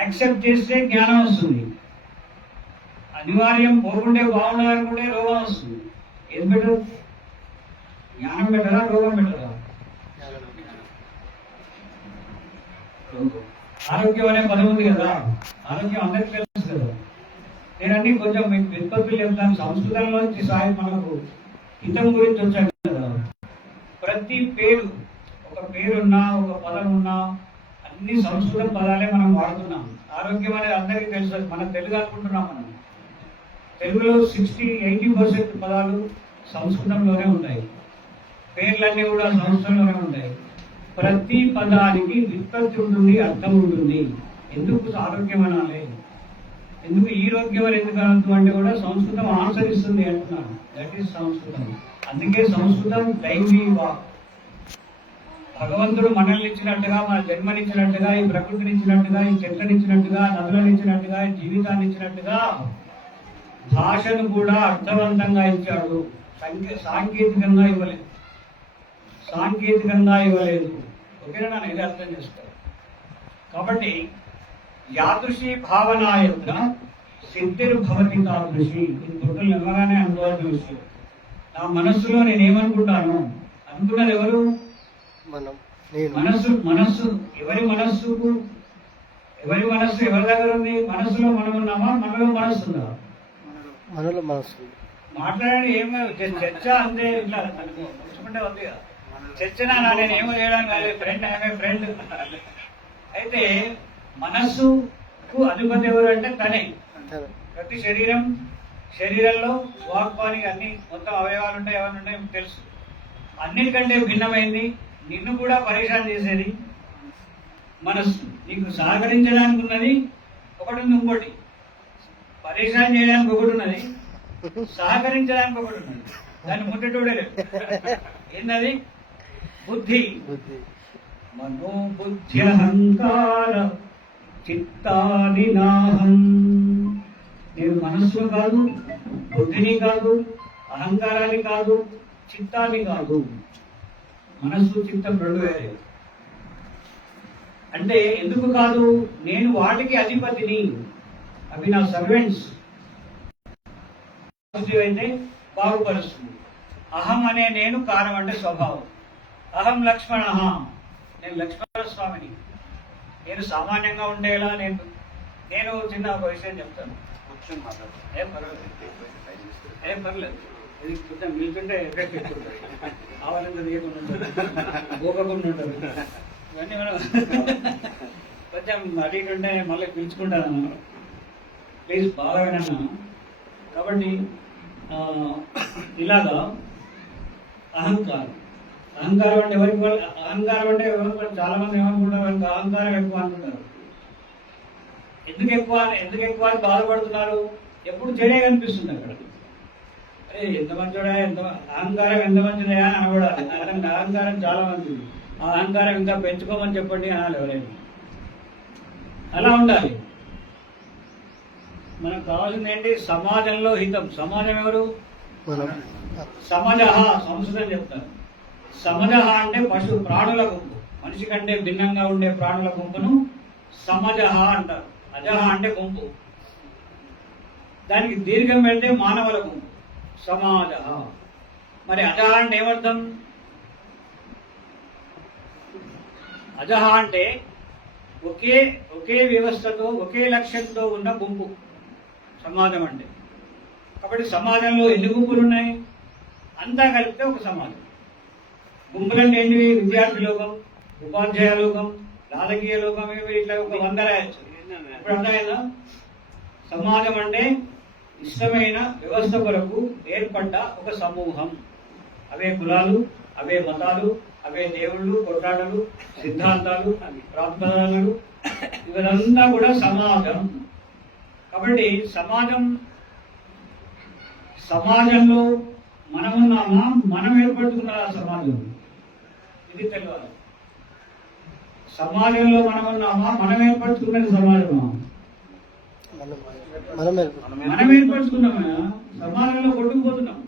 Accept చేస్తే జ్ఞానం వస్తుంది. అనివార్యం పోకుంటే బాగుండాలనుకుంటే రోగం వస్తుంది. ఏది బెటర్? జ్ఞానం బెటరా, రోగం బెటరా? ఆరోగ్యం అనే పదం ఉంది కదా, ఆరోగ్యం అందరికీ తెలుసు కదా. నేనన్నీ కొంచెం మీకు విత్పత్తులు చెప్తాను. సంస్కృతంలోంచి సాయం మనకు హితం గురించి వచ్చాను కదా. ప్రతి పేరు, ఒక పేరున్నా ఒక పదం ఉన్నా అన్ని సంస్కృత పదాలే మనం వాడుతున్నాం. ఆరోగ్యం అనేది అందరికీ తెలుసు. మనం తెలుగు అనుకుంటున్నాం. మనం తెలుగులో 60-80% పదాలు సంస్కృతంలోనే ఉంటాయి. పేర్లన్నీ కూడా సంస్కృతంలోనే ఉంటాయి. ప్రతి పదానికి వ్యుత్పత్తి ఉంటుంది, అర్థం ఉంటుంది. ఎందుకు ఆరోగ్యం అనాలి, ఎందుకు ఈ రోగ్యం అని ఎందుకు అనద్దు అంటే కూడా సంస్కృతం ఆచరిస్తుంది అంటున్నాను. దట్ ఈస్ సంస్కృతం. అందుకే సంస్కృతం దైవీ వాక్. భగవంతుడు మనల్ని ఇచ్చినట్టుగా, మన జన్మనిచ్చినట్టుగా, ఈ ప్రకృతిని ఇచ్చినట్టుగా, ఈ చెట్లనిచ్చినట్టుగా, నదులను ఇచ్చినట్టుగా, జీవితాన్ని ఇచ్చినట్టుగా భాషను కూడా అర్థవంతంగా ఇచ్చాడు. సాంకేతికంగా ఇవ్వలేదు, సాంకేతికంగా ఇవ్వలేదు. ఓకేనా? ఇది అర్థం చేసుకోవాలి. కాబట్టి యాదృశి భావనాయత్ర సిద్ధిర్భవతి తాదృశి. ఇది బుట్టలు ఇవ్వగానే అనుకోవాల్సిన విషయం. నా మనస్సులో నేనేమనుకుంటాను, అనుకున్నది ఎవరు? మనస్సు. మనస్సు ఎవరి మనస్సుకు, ఎవరి మనస్సు ఎవరి దగ్గర ఉంది? మనస్సులో మనం ఉన్నామా, మనలో మనస్సు ఉందా? మనలో మనస్సు. మాట్లాడండి. ఏం చర్చ అంతే. ఇట్లా తెలుసుకుంటే ఉంది కదా చర్చనా. నేను ఏమో చేయడానికి కాదు, ఫ్రెండ్ ఆమె ఫ్రెండ్. అయితే మనస్సుకు అధిపతి ఎవరు అంటే తనే. ప్రతి శరీరంలో వాక్పానికి అన్ని మొత్తం అవయవాలు ఉంటాయి, ఎవరు ఉంటాయి తెలుసు. అన్నిటికంటే భిన్నమైంది, నిన్ను కూడా పరేషాన్ చేసేది మనస్సు. నీకు సహకరించడానికి ఉన్నది ఒకటి ఉంది, ఇంకోటి పరేషాన్ చేయడానికి ఒకటి ఉన్నది, సహకరించడానికి ఒకటి ఉన్నది. దాన్ని ముట్టటోడే లేదు. ఏంటది? బుద్ధి. మనోబుద్ధ్యహంకార చిత్తాది నాహం. నేను మనస్సు కాదు, బుద్ధిని కాదు, అహంకారాన్ని కాదు, చిత్తాన్ని కాదు. మనస్సు చిత్తం రెండు వేరే. అంటే ఎందుకు కాదు? నేను వాటికి అధిపతిని, అవి నా సర్వెంట్స్. అయితే బాగుపరుస్తుంది. అహం అనే నేను, కారం అంటే స్వభావం. అహం లక్ష్మణ, నేను లక్ష్మణ స్వామిని. నేను సామాన్యంగా ఉండేలా నేను చిన్న ఒక విషయం చెప్తాను. ఏం పర్లేదు. ఇది కొంచెం నిల్చుంటే ఎఫెక్ట్ ఎక్కుంటుంది. ఆవాలంతా తీయకుండా ఉంటుంది, గోకకుండా ఉంటుంది. ఇవన్నీ మనం కొంచెం అటు ఇటు ఉంటే మళ్ళీ పిలుచుకుంటాను అన్నాను. ప్లీజ్ బాగా వినన్నా. కాబట్టి ఇలాగా అహంకారం. అహంకారం అంటే ఎవరికి అహంకారం అంటే ఎవరికి చాలా మంది ఏమనుకుంటారు, అహంకారం ఎక్కువ అనుకుంటారు. ఎందుకు ఎక్కువ అని బాధపడుతున్నారు? ఎప్పుడు చెడే కనిపిస్తుంది అక్కడ. అరే ఎంత మంచోడా, అహంకారం ఎంత మంచిదా అని అనబడాలి. అంటే అహంకారం చాలా మంచిది, ఆ అహంకారం ఇంకా పెంచుకోమని చెప్పండి అనాలి ఎవరైనా. అలా ఉండాలి. మనకు కావాల్సింది ఏంటి? సమాజంలో హితం. సమాజం ఎవరు? సమజ. సంస్కృతం చెప్తారు. సమజ అంటే ప్రాణుల గుంపు. మనిషి కంటే భిన్నంగా ఉండే ప్రాణుల గుంపును సమజ అంటారు. అజహ అంటే గుంపు. దానికి దీర్ఘం పెడితే మానవుల గుంపు, సమాజ. మరి అజహ అంటే ఏమర్థం? అజహ అంటే ఒకే వ్యవస్థతో, ఒకే లక్ష్యంతో ఉన్న గుంపు సమాజం అంటే. కాబట్టి సమాజంలో ఎన్ని గుంపులు ఉన్నాయి? అంతా కలిపితే ఒక సమాజం. గుంపులంటే ఏంటివి? విద్యార్థి లోకం, ఉపాధ్యాయ లోకం, రాజకీయ లోకం, ఇట్లా ఒక 100 రాయొచ్చు. ఇప్పుడు అర్థమైందా? సమాజం అంటే ఇష్టమైన వ్యవస్థ కొరకు ఏర్పడ్డ ఒక సమూహం. అవే కులాలు, అవే మతాలు, అవే దేవుళ్ళు, కొట్లాటలు, సిద్ధాంతాలు, ప్రాతిపదనలు, ఇవన్నీ కూడా సమాజం. కాబట్టి సమాజంలో మనమున్నామా, మనం ఏర్పడుతున్న సమాజం, ఇది తెలియాలి. సమాజంలో మనమున్నామా, మనం ఏర్పరచుకున్నది సమాజమా? మనం ఏర్పరచుకున్నామా? సమాజంలో కొట్టుకుపోతున్నాం.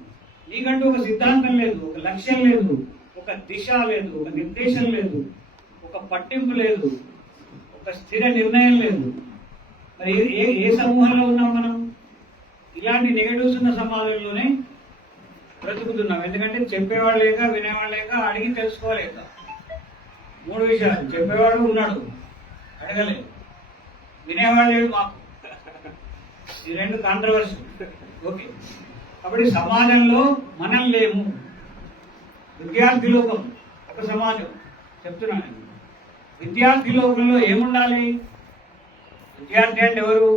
నీకంటూ ఒక సిద్ధాంతం లేదు, ఒక లక్ష్యం లేదు, ఒక దిశ లేదు, ఒక నిర్దేశం లేదు, ఒక పట్టింపు లేదు, ఒక స్థిర నిర్ణయం లేదు. మరి ఏ సమూహంలో ఉన్నాం మనం? ఇలాంటి నెగటివ్స్ ఉన్న సమాజంలోనే బ్రతుకుతున్నాం. ఎందుకంటే చెప్పేవాళ్ళు లేక, వినేవాళ్ళు లేక, అడిగి తెలుసుకోలేక. 3 విషయాలు: చెప్పేవాడు ఉన్నాడు, అడగలేదు; వినేవాడు లేడు, మాకు. ఈ 2 కాంట్రవర్సీ. ఓకే, కాబట్టి సమాజంలో మనం లేము. విద్యార్థి లోకం ఒక సమాజం చెప్తున్నాను. విద్యార్థి లోకంలో ఏముండాలి? విద్యార్థి అంటే ఎవరు?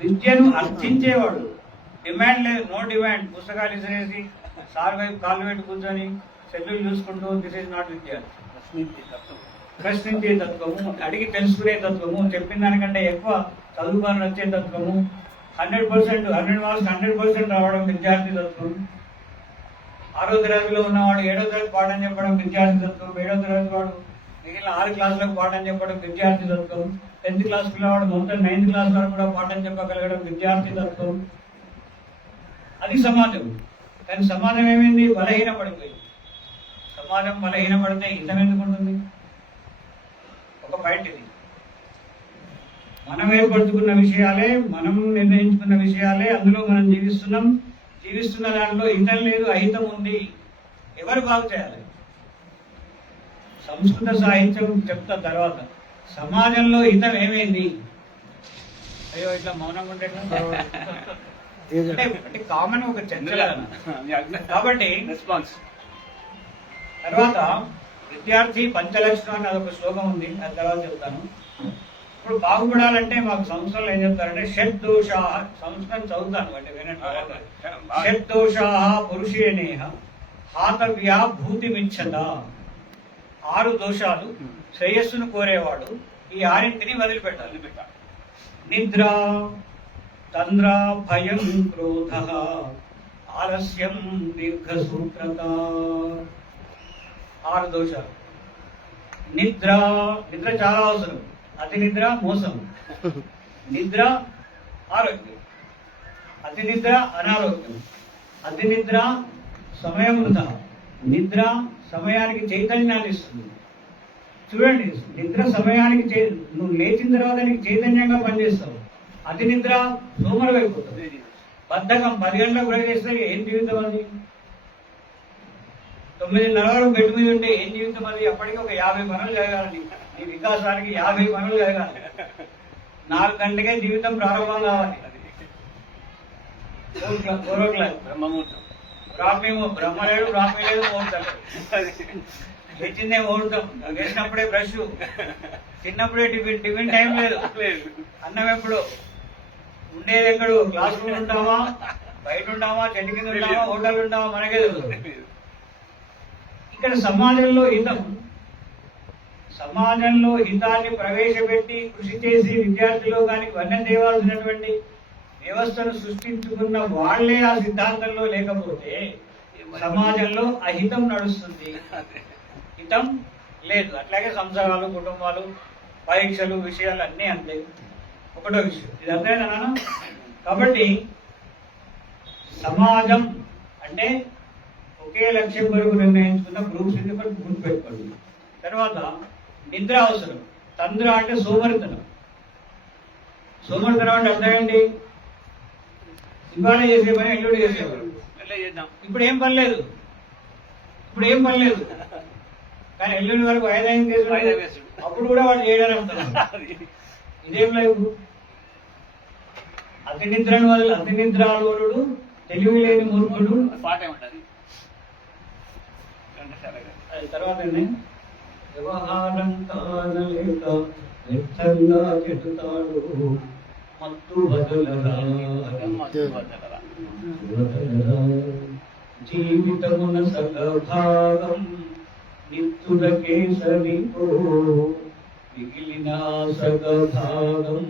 విద్యను అర్థించేవాడు. డిమాండ్ లేదు, నో డిమాండ్. పుస్తకాలు ఇసిరేసి సార్ వైపు కాళ్ళు పెట్టి కూర్చొని సెల్లులు చూసుకుంటూ దిస్ ఇస్ నాట్ విద్యార్థి. ప్రశ్నించే తత్వము, అడిగి తెలుసుకునే తత్వము, చెప్పిన దానికంటే ఎక్కువ చదువుకొని వచ్చే తత్వము, 100% 100 మార్క్స్ 100% రావడం విద్యార్థి తత్వం. 6వ తరగతిలో ఉన్నవాడు 7వ తరగతి పాఠం చెప్పడం విద్యార్థి తత్వం. 7వ తరగతి వాడు మిగిలిన 6 క్లాసులకు పాఠం చెప్పడం విద్యార్థి తత్వం. 10th క్లాస్ పిల్లవాడు మొత్తం 9th క్లాస్ వరకు కూడా పాఠం చెప్పగలగడం విద్యార్థి తత్వం. అది సమాజం. కానీ సమాజం ఏమైంది? బలహీనపడిపోయింది. సమాజం బలహీనపడితే హితం ఎందుకు ఉంటుంది? ఒక పాయింట్ ఇది. మనం ఏర్పరచుకున్న విషయాలే, మనం నిర్ణయించుకున్న విషయాలే, అందులో మనం జీవిస్తున్న దాంట్లో హితం లేదు, అహితం ఉంది. ఎవరు బాగు చేయాలి? సంస్కృత సాహిత్యం చెప్తా తర్వాత. సమాజంలో హితం ఏమైంది? అయ్యో ఇట్లా మౌనంగా ఉంటే అంటే కామన్ ఒక చర్చ. కాబట్టి రెస్పాన్స్ తర్వాత విద్యార్థి పంచలక్షణం అని అదొక శ్లోకం ఉంది, అది తర్వాత చెప్తాను. ఇప్పుడు బాగుపడాలంటే మాకు సంస్థలు ఏం చెప్తారంటే షడ్దోషా, సంస్కృతం చదువుతాను అంటే వినండి. షడ్దోషా పురుషేనేహ హాతవ్యా భూతిమిచ్చత. 6 దోషాలు శ్రేయస్సును కోరేవాడు ఈ 6ంటిని వదిలిపెట్టాలి. నిద్ర, తంద్ర, భయం, క్రోధ, ఆలస్యం, దీర్ఘసూత్రత. 6 దోషాలు. నిద్ర చాలా అవసరం. అతి నిద్ర మోసం. నిద్ర ఆరోగ్యం, అతి నిద్ర అనారోగ్యం. అతి నిద్ర సమయం వృధా. నిద్ర సమయానికి చైతన్యాన్ని ఇస్తుంది. చూడండి, నిద్ర సమయానికి నువ్వు లేచిన తర్వాత నీకు చైతన్యంగా పనిచేస్తావు. అతి నిద్ర సోమరు అయిపోతుంది. బద్ధకం. 10 గంటలకు బ్రేక్ చేస్తే ఏం జీవితం అది? 9:30 వరకు బెడ్ మీద ఉంటే ఏం జీవితం అది? అప్పటికి ఒక 50 పనులు జరగాలి. నీ వికాసానికి 50 పనులు జరగాలి. 4 గంటలకే జీవితం ప్రారంభం కావాలి. 4 o'clock బ్రహ్మముహూర్తం. బ్రహ్మ లేడు, బ్రాహ్మీ లేదు, ముహూర్తం లేదు. తెచ్చిందే ముహూర్తం. వేసినప్పుడే బ్రష్, తిన్నప్పుడే టిఫిన్ టైం లేదు. అన్నం ఎప్పుడు? ఉండేది ఎక్కడు? క్లాస్ రూమ్ ఉంటామా, బయట ఉంటామా, చెట్టు కింద ఉంటామా, హోటల్ ఉంటామా, మనకే తెలుసు. ఇక్కడ సమాజంలో హితాన్ని ప్రవేశపెట్టి కృషి చేసి విద్యార్థిలోకానికి వన్నె తేవాల్సినటువంటి వ్యవస్థను సృష్టించుకున్న వాళ్లే ఆ సిద్ధాంతంలో లేకపోతే సమాజంలో అహితం నడుస్తుంది, హితం లేదు. అట్లాగే సంసారాలు, కుటుంబాలు, పరీక్షలు, విషయాలు అన్నీ అంతే. ఒకటో విషయం ఇది అంతేనా? కాబట్టి సమాజం అంటే ఒకే లక్ష్యం వరకు నిర్ణయించుకున్న గ్రూప్స్ గుర్తుపెట్టుకోండి. తర్వాత నిద్ర అవసరం. తంద్ర అంటే సోమరితనం. సోమరితనం అంటే అర్థం ఏంటి? ఇవాళ చేసే పని ఎల్లుండి చేసేవారు. ఇప్పుడు ఏం పని లేదు. కానీ ఎల్లుండి వరకు 5 చేసి అప్పుడు కూడా వాళ్ళు చేయడానికి అవుతున్నారు. ఇదేం లేదు. అతి నిద్రాలోనుడు, తెలివి లేని మూర్ఖుడు. పాట ఏమంటారు తర్వాత? వ్యవహారం కానలేక వ్యర్థంగా చెట్టుతాడు, మత్తు వదలరా జీవితమున సగభాగం నిత్తులకే సరిపో, మిగిలిన సగభాగం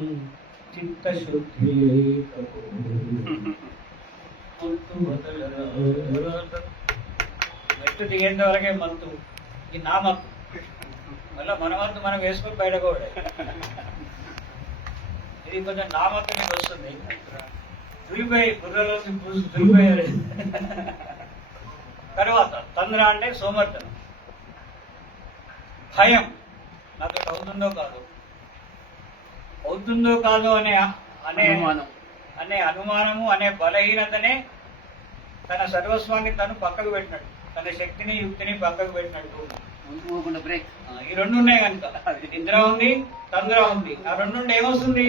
చిత్తశుద్ధి లేకపో, మత్తు వదలరా. మెట్టు దిగేంత వరకే మత్తు. ఇది నా మత్తు. మళ్ళీ మన మత్తు మనం వేసుకొని బయటకోవడే. ఇది కొంచెం నా మత్తు మీకు వస్తుంది. దులిపోయి గుర్రలో దులిపోయారు. తర్వాత తంద్ర అంటే సోమర్థనం. భయం, నాకు అవుతుందో కాదు. అవుతుందో కాదో అనే అనే అనే అనుమానము అనే బలహీనతనే తన సర్వస్వాన్ని తను పక్కకు పెట్టినట్టు, తన శక్తిని యుక్తిని పక్కకు పెట్టినట్టు. ఈ రెండు ఉన్నాయి కనుక నిద్ర ఉంది, తంద్ర ఉంది. ఆ రెండు ఏమొస్తుంది?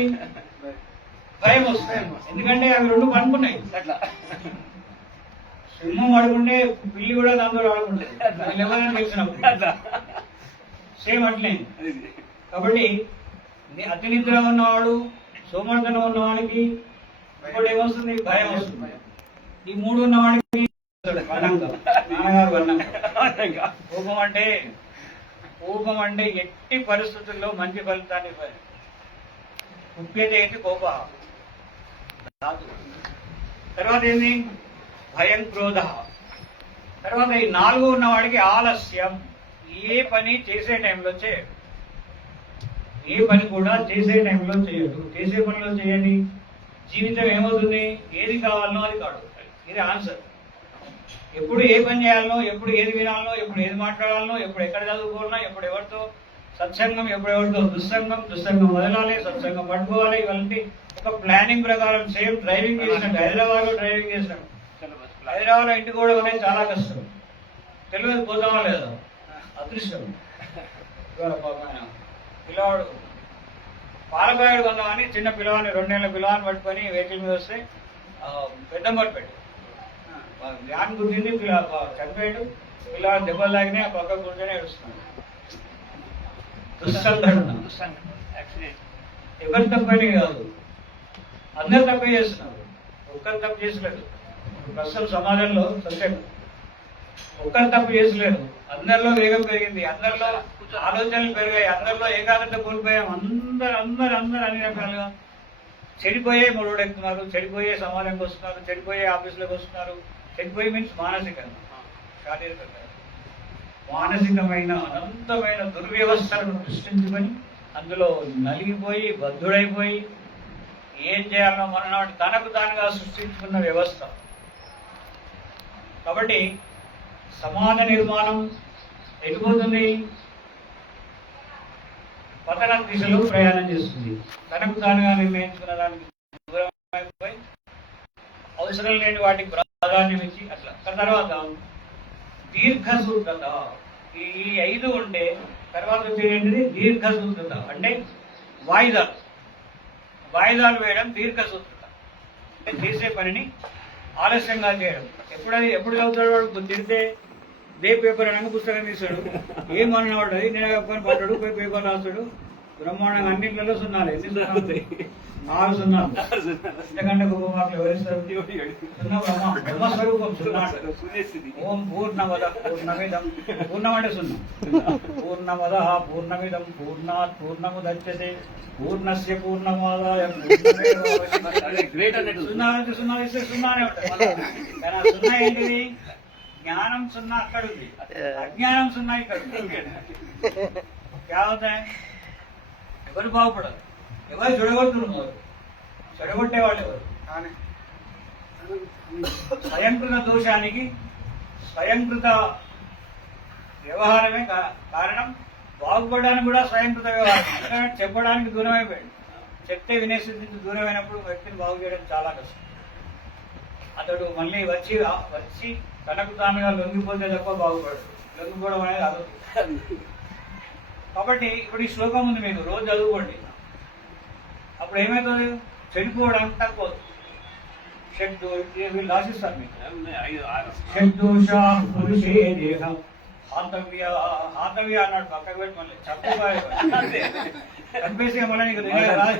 భయం వస్తుంది. ఎందుకంటే అవి రెండు పనుకున్నాయి. అట్లా సింహం అడుగుంటే పిల్లి కూడా దాంతో ఆడుకుంటుంది ఎవరైనా తెలిసినప్పుడు. సేమ్ అట్లే. కాబట్టి అతి నిద్ర ఉన్నవాడు, సోమర్థనం ఉన్నవాడికి ఇప్పుడు ఏమొస్తుంది? భయం వస్తుంది. ఈ మూడు ఉన్నవాడికి కోపం అంటే ఎట్టి పరిస్థితుల్లో మంచి ఫలితాన్ని కుప్యతే కోప. తర్వాత ఏంది? భయం, క్రోధ. తర్వాత ఈ నాలుగు ఉన్నవాడికి ఆలస్యం. ఏ పని చేసే టైంలో చేయడు, ఏ పని కూడా చేసే టైంలో చేయడు. చేసే పనిలో చేయండి, జీవితం ఏమవుతుంది? ఏది కావాలనో అది కాదు. ఇది ఆన్సర్. ఎప్పుడు ఏ పని చేయాలనో, ఎప్పుడు ఏది వినాలనో, ఎప్పుడు ఏది మాట్లాడాలనో, ఎప్పుడు ఎక్కడ చదువుకోవాలనో, ఎప్పుడు ఎవరితో సత్సంగం, ఎప్పుడు ఎవరితో దుస్సంగం, దుస్సంగం వదలాలి, సత్సంగం పట్టుకోవాలి. ఇవన్నీ ఒక ప్లానింగ్ ప్రకారం. సేమ్ డ్రైవింగ్ చేసినట్టు. హైదరాబాద్ లో డ్రైవింగ్ చేసినట్టు. హైదరాబాద్ లో ఇంటికి కూడా అనేది చాలా కష్టం. తెలియదు పోతామా లేదా? అదృష్టం. పిల్లవాడు పాలకాయడు కొందామని చిన్న పిల్లవాడిని, 2 ఏళ్ల పిల్లవాడిని పట్టుకొని వెహికల్ మీద వస్తే పెద్దమ్మటి పెట్టి వ్యాన్ గుర్తింది. చనిపోయాడు. పిల్లవాడు దెబ్బలు తాగినాయి. ఆ పక్క కూర్చొని ఏడుస్తున్నాడు. ఎవరి తప్పని కాదు, అందరు తప్పే చేస్తున్నారు. ఒక్కరు తప్పు చేసలేదు. ప్రస్తుతం సమాజంలో సత్యం, ఒక్కరు తప్పు చేసలేదు. అందరిలో వేగం పెరిగింది, అందరిలో ఆలోచనలు పెరిగాయి, అందరిలో ఏకాగ్రత కోల్పోయాం. అందరు అన్ని రకాలుగా చెడిపోయే మొదలెడుతున్నారు, చెడిపోయే సమాజంకి వస్తున్నారు, చెడిపోయే ఆఫీసులకు వస్తున్నారు. చెడిపోయి మీన్స్ మానసికంగా, శారీరకంగా. మానసికమైన అనంతమైన దుర్వ్యవస్థలను సృష్టించుకొని అందులో నలిగిపోయి బద్ధుడైపోయి ఏం చేయాలో మననాడు తనకు తానుగా సృష్టించుకున్న వ్యవస్థ. కాబట్టి సమాజ నిర్మాణం ఎటుపోతుంది? పతన దిశలో ప్రయాణం చేస్తుంది. తనకు తానుగా నిర్ణయించుకున్న దానికి దూరమైపోయి అవసరం లేని వాటికి ప్రాధాన్యం ఇచ్చి అట్లా. తర్వాత దీర్ఘసూత్రత. ఈ 5 ఉంటే తర్వాత వచ్చేది దీర్ఘసూత్రత. అంటే వాయిదాలు వేయడం దీర్ఘసూత్రత. అంటే చేసే పనిని ఆలస్యంగా చేయడం. ఎప్పుడు చదువుతాడు వాడు? తిడితే డే పేపర్ అనగా పుస్తకం తీస్తాడు. ఏమన్నాడు అది నేను పని పడ్డాడు, పోయి పేపర్ రాస్తాడు. బ్రహ్మాండంగా అన్నింటిలో సున్నాలు. ఎన్ని సున్నాలు? 6 సున్నాలు. ఇంతకంటే గొప్ప మార్కులు ఎవరిస్తారు? బ్రహ్మస్వరూపం సున్నా. ఓం పూర్ణమద పూర్ణమిదం. పూర్ణం అంటే సున్నా. పూర్ణమద పూర్ణమిదం పూర్ణాత్ పూర్ణముదచ్యతే పూర్ణస్య పూర్ణమాదాయ సున్నా. సున్నా ఇస్తే సున్నానే ఉంటుంది. కానీ ఆ సున్నా ఏంటిది? జ్ఞానం సున్నా అక్కడ ఉంది, అజ్ఞానం సున్నా ఇక్కడ ఉంది. ఎవరు బాగుపడరు, ఎవరు చెడగొడుతున్నారు? చెడగొట్టేవాళ్ళు ఎవరు? స్వయంకృత దోషానికి స్వయంకృత వ్యవహారమే కారణం. బాగుపడడానికి కూడా స్వయంకృత వ్యవహారం. చెప్పడానికి దూరం అయిపోయాడు. చెప్తే వినే స్థితికి దూరమైనప్పుడు వ్యక్తిని బాగు చేయడం చాలా కష్టం. అతడు మళ్ళీ వచ్చి తనకు తానుగా లొంగిపోతే తప్ప బాగుపడదు. లొంగిపోవడం అనేది అదొక. కాబట్టి ఇప్పుడు ఈ శ్లోకం ఉంది, మీకు రోజు చదువుకోండి. అప్పుడు ఏమవుతుంది? చెడిపోవడానికి తక్కువ. వీళ్ళు రాసిస్తారు మీకు. షడ్దోష పురుషే దేహం హాతవ్య అన్నాడు. పక్కకు పెట్టి మళ్ళీ చంపేసి మళ్ళీ నీకు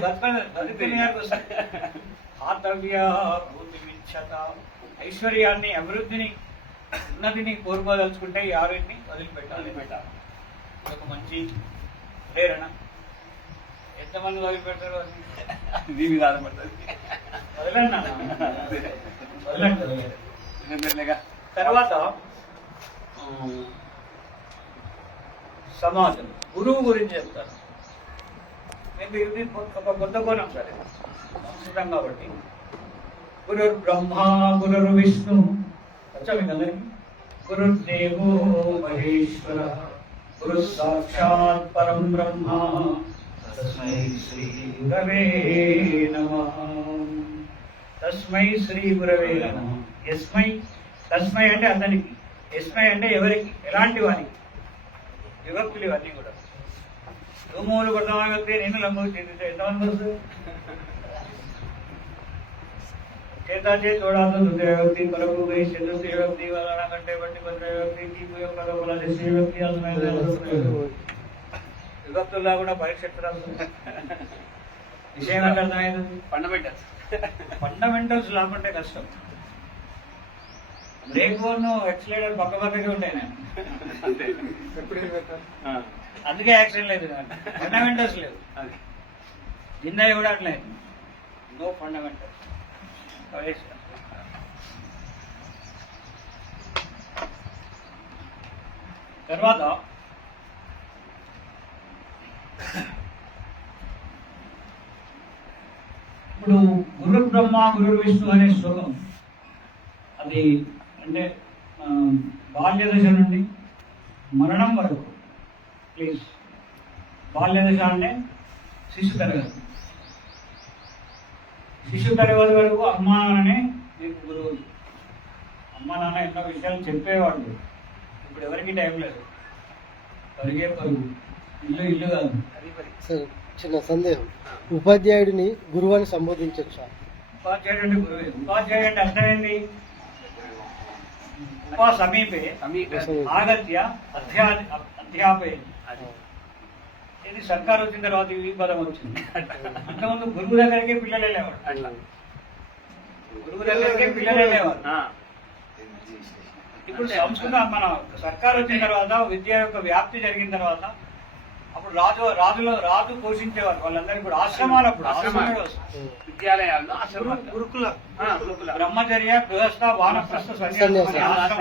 బతుకు వస్తాయి. హాతవ్య భూతిమిచ్చత. ఐశ్వర్యాన్ని, అభివృద్ధిని, ఉన్నతిని కోరుకోదలుచుకుంటే ఈ 6ని వదిలిపెట్టాలి. ఒక మంచి ప్రేరణ. ఎంతమంది వదిలిపెడతారు? వదలండి. తర్వాత సమాజం, గురువు గురించి చెప్తారు. మీకు ఇది ఒక కొత్త కోణం సరే సంస్కృతం కాబట్టి. గురుర్ బ్రహ్మ గురుర్ విష్ణు. వచ్చామి గురుర్దేవో మహేశ్వర గురు సాక్షాత్ పరం బ్రహ్మ తస్మై శ్రీ గురవే నమః. తస్మై శ్రీ గురవే నమః. యస్మై, తస్మై అంటే అతనికి, యస్మై అంటే ఎవరికి, ఎలాంటి వారికి, విభక్తులు ఇవన్నీ కూడా. తుమూలు ప్రథమాగతి నేను లంబు చెందితే ఎంతమంది వస్తుంది? చేతాచే చూడాలి హృదయవ్యక్తి పరపు గై చతుర్థి వ్యక్తి వలన కంటే బట్టి భద్రవ్యక్తి వ్యక్తి విభక్తుల్లో కూడా పరీక్ష విషయం అంటే అర్థమైంది. ఫండమెంటల్స్, ఫండమెంటల్స్ లేకుంటే కష్టం. బ్రేక్ బోన్ ఎక్సలేటర్ పక్క పక్కకే ఉంటాయి నేను, అందుకే యాక్సిడెంట్ లేదు. ఫండమెంటల్స్ లేవు. జిందా కూడా అట్లా నో ఫండమెంటల్స్. తర్వాత ఇప్పుడు గురు బ్రహ్మ గురు విష్ణు అనే శ్లోకం, అది అంటే బాల్య దశ నుండి మరణం వరకు. ప్లీజ్, బాల్య దశ అంటే శిశు తరగతి, శిశు తరగతి వరకు అమ్మా నాన్ననే మీకు గురువులు. అమ్మా నాన్న ఎన్నో విషయాలు చెప్పేవాళ్ళు. ఇప్పుడు ఎవరికి టైం లేదు, పరిగే పరుగు, ఇల్లు ఇల్లు కాదు. సార్ చిన్న సందేహం, ఉపాధ్యాయుడిని గురువు అని సంబోధించచ్చా? ఉపాధ్యాయుడు అంటే గురువే. ఉపాధ్యాయుడు అంటే అర్థమైంది ఉపా సమీపే ఆగత్య అధ్యాపే. ఇది సర్కారు వచ్చిన తర్వాత ఈ పదం వచ్చింది. అంతకుముందు గురువు దగ్గరికే పిల్లలు వెళ్ళేవాడు. గురువు దగ్గరికే పిల్లలు వెళ్ళేవాడు. ఇప్పుడు సంస్కృతం మన సర్కారు వచ్చిన తర్వాత విద్య యొక్క వ్యాప్తి జరిగిన తర్వాత అప్పుడు రాజు పోషించేవారు వాళ్ళందరికీ కూడా. ఆశ్రమాలప్పుడు విద్యాలయాల్లో గురుకుల బ్రహ్మచర్య గృహస్థ వానప్రస్థ సన్యాసం,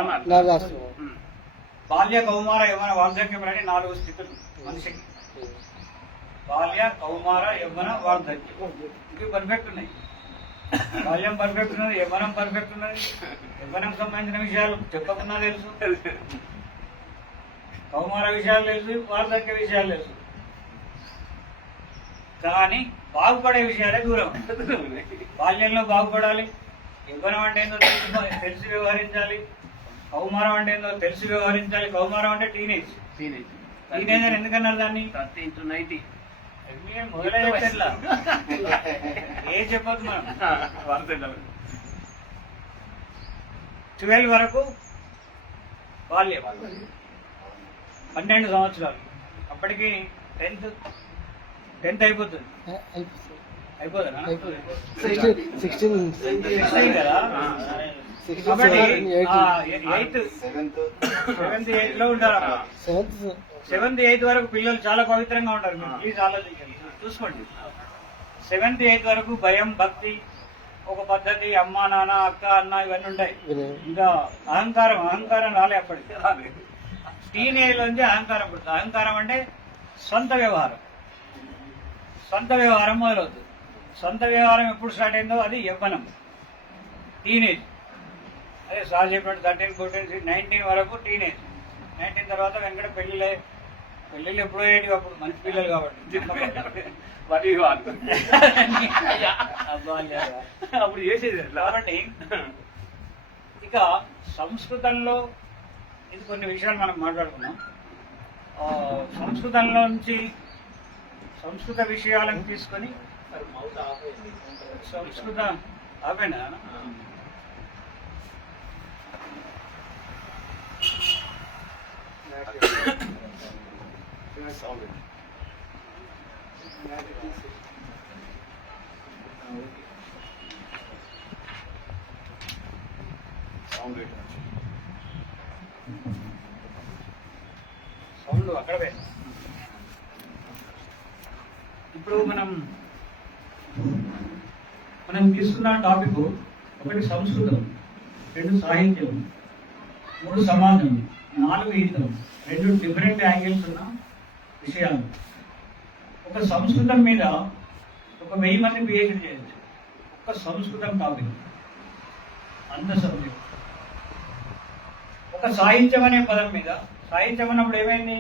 బాల్య కౌమార యవ్వన వార్ధక్యం అని 4 స్థితులు మనిషికి. బాల్య కౌమార యవ్వన వార్ధక్యం ఇవి పర్ఫెక్ట్ ఉన్నాయి. బాల్యం పర్ఫెక్ట్ ఉన్నది, యవ్వనం పర్ఫెక్ట్ ఉన్నది. యవ్వనం సంబంధించిన విషయాలు చెప్పకున్నా తెలుసు, కౌమార విషయాలు తెలుసు, వార్ధక్య విషయాలు తెలుసు. కానీ బాగుపడే విషయాలే దూరం. బాల్యంలో బాగుపడాలి, యవ్వనం అంటే ఏందో తెలిసి వ్యవహరించాలి, కౌమారం అంటే ఏందో తెలిసి వ్యవహరించాలి. కౌమారం అంటే టీనేజ్. టీనేజ్ అని ఎందుకన్నారు దాన్ని? 13 to 19 మొదలై ఏ చెప్పదు మనం. 12 వరకు బాల్యం, 12 సంవత్సరాలు. అప్పటికి 10th అయిపోతుంది. అయిపోతుందా? 16 కదా. కాబట్టి 7th 8th లో ఉంటారు. 7th 8th వరకు పిల్లలు చాలా పవిత్రంగా ఉంటారు. మీరు ప్లీజ్ ఆలోచించండి, చూసుకోండి. 7th 8th వరకు భయం, భక్తి, ఒక పద్ధతి, అమ్మ నాన్న అక్క అన్న ఇవన్నీ ఉంటాయి. ఇంకా అహంకారం రాలే అప్పటికి. టీనేజ్ నుంచి అహంకారం పుడుతుంది. అహంకారం అంటే సొంత వ్యవహారం మొదలవుతుంది. సొంత వ్యవహారం ఎప్పుడు స్టార్ట్ అయిందో అది యవ్వనం, టీనేజ్. అదే సార్ చెప్పినట్టు 13, 14, 19 వరకు టీనేజ్. 19 తర్వాత వెంకట పెళ్లిళ్ళు ఎప్పుడో ఏంటి, అప్పుడు మంచి పిల్లలు కాబట్టి అప్పుడు చేసేది. కాబట్టి ఇక సంస్కృతంలో ఇది కొన్ని విషయాలు మనం మాట్లాడుకున్నాం. సంస్కృతంలో నుంచి సంస్కృత విషయాలను తీసుకొని సంస్కృత ఆపేనా సౌండ్ అక్కడ పెట్టు. ఇప్పుడు మనం తీసుకున్న టాపిక్, 1 సంస్కృతం, 2 సాహిత్యం, 3 సమాజం, 4 ఈతం, 2 డిఫరెంట్ యాంగిల్స్ ఉన్న విషయాలు. ఒక సంస్కృతం మీద 1000 మంది పిహెచ్డి చేయొచ్చు. ఒక సంస్కృతం టాపిక్, అంత సబ్జెక్ట్. ఒక సాహిత్యం అనే పదం మీద, సాహిత్యం అన్నప్పుడు ఏమైంది?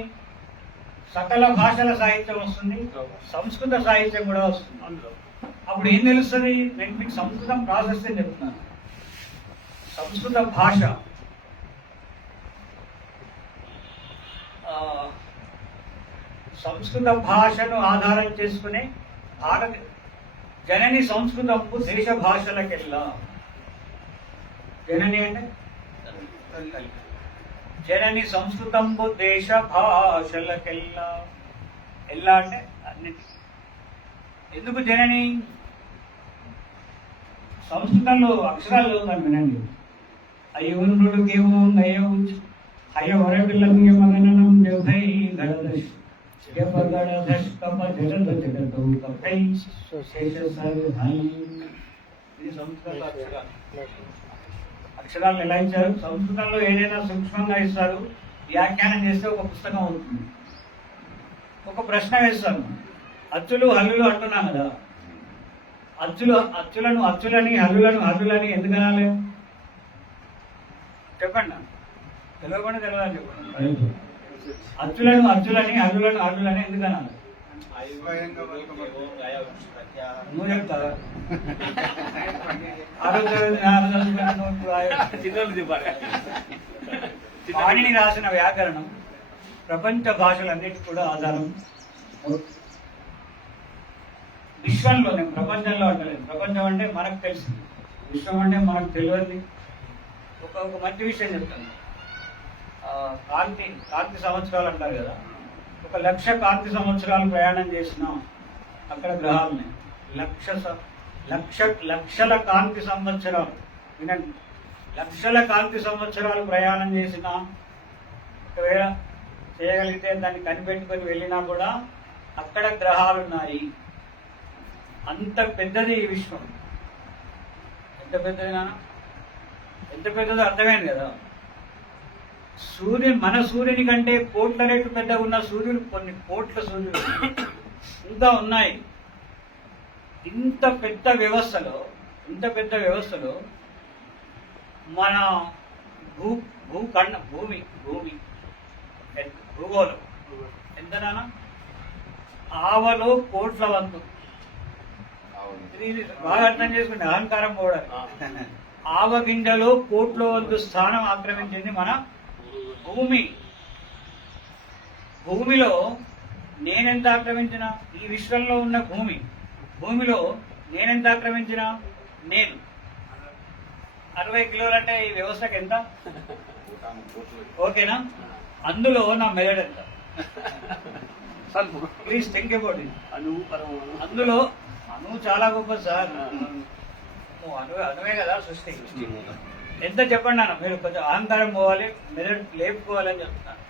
సకల భాషల సాహిత్యం వస్తుంది, సంస్కృత సాహిత్యం కూడా వస్తుంది. అప్పుడు ఏం తెలుస్తుంది? నేను మీకు సంస్కృతం ప్రాసెస్ చెప్తున్నాను. సంస్కృత భాష సంస్కృత భాషను ఆధారం చేసుకునే భారత జనని సంస్కృతంపు దేశ భాషలకెల్లా. జనని అంటే జనని సంస్కృతంపు దేశ భాషలకెల్లా. ఎల్లా అంటే అన్నిటి. ఎందుకు జనని? సంస్కృతంలో అక్షరాలు చదువుతాను వినండి. అయ్యూరుడు గేవు నయవు హయ వరపిల్లకు యమగణనం జౌహై గడదశ్ యపగడదశ్ కప జడద జడతౌ కపై శేష సర్వై. ఇది సంస్కృత అక్షరాలు. అక్షరాలను ఎలా ఇచ్చారు? సంస్కృతంలో ఏదైనా సూక్ష్మంగా ఇస్తారు, వ్యాఖ్యానం చేస్తే ఒక పుస్తకం అవుతుంది. ఒక ప్రశ్న వేస్తారు, అచ్చులు హల్లులు అంటున్నాం కదా, అచ్చులను అచ్చులని హల్లులను హల్లులని ఎందుకు అనాలి? చెప్పండి. తెలియకుండా తెలియదని చెప్పండి. అచ్చులను అచ్చులని హల్లులను హల్లులని ఎందుకు అనాలి? నువ్వు చెప్తావా? పాణిని రాసిన వ్యాకరణం ప్రపంచ భాషలన్నిటి కూడా ఆధారం. విశ్వంలోనే, ప్రపంచంలో అంటలేదు. ప్రపంచం అంటే మనకు తెలిసింది, విశ్వం అంటే మనకు తెలియదు. ఒక మంచి విషయం చెప్తాను. కాంతి సంవత్సరాలు అంటారు కదా, 1,00,000 కాంతి సంవత్సరాలు ప్రయాణం చేసినా అక్కడ గ్రహాలని లక్షల కాంతి సంవత్సరాలు, వినండి, లక్షల కాంతి సంవత్సరాలు ప్రయాణం చేసినా, ఒకవేళ చేయగలిగితే దాన్ని కనిపెట్టుకొని వెళ్ళినా కూడా అక్కడ గ్రహాలు ఉన్నాయి. అంత పెద్దది ఈ విశ్వం. ఎంత పెద్దది నాన్న? ఎంత పెద్దదో అర్థమైంది కదా. మన సూర్యుని కంటే కోట్ల రెట్లు పెద్దగా ఉన్న సూర్యుడు, కొన్ని కోట్ల సూర్యుడు ఇంకా ఉన్నాయి. ఇంత పెద్ద వ్యవస్థలో మన భూగోళం ఎంత నాన్న? ఆవలో కోట్ల వంతు. ఇది బాగా అర్థం చేసుకుంటే అహంకారం పోవడానికి. ఆవగింజలో కోట్ల వంతు స్థానం ఆక్రమించింది మన భూమి. భూమిలో నేనెంత ఆక్రమించిన? ఈ విశ్వంలో ఉన్న భూమిలో నేనెంత ఆక్రమించిన? నేను 60 కిలోలు అంటే ఈ వ్యవస్థకి ఎంత? ఓకేనా? అందులో నా మెదడు ఎంత? Please think about it. అందులో అణువు చాలా గొప్ప సార్. అణువే కదా సృష్టి. ఎంత చెప్పండి అన్న, మీరు కొంచెం అహంకారం పోవాలి, మెదడు లేపుకోవాలని చెప్తున్నాను.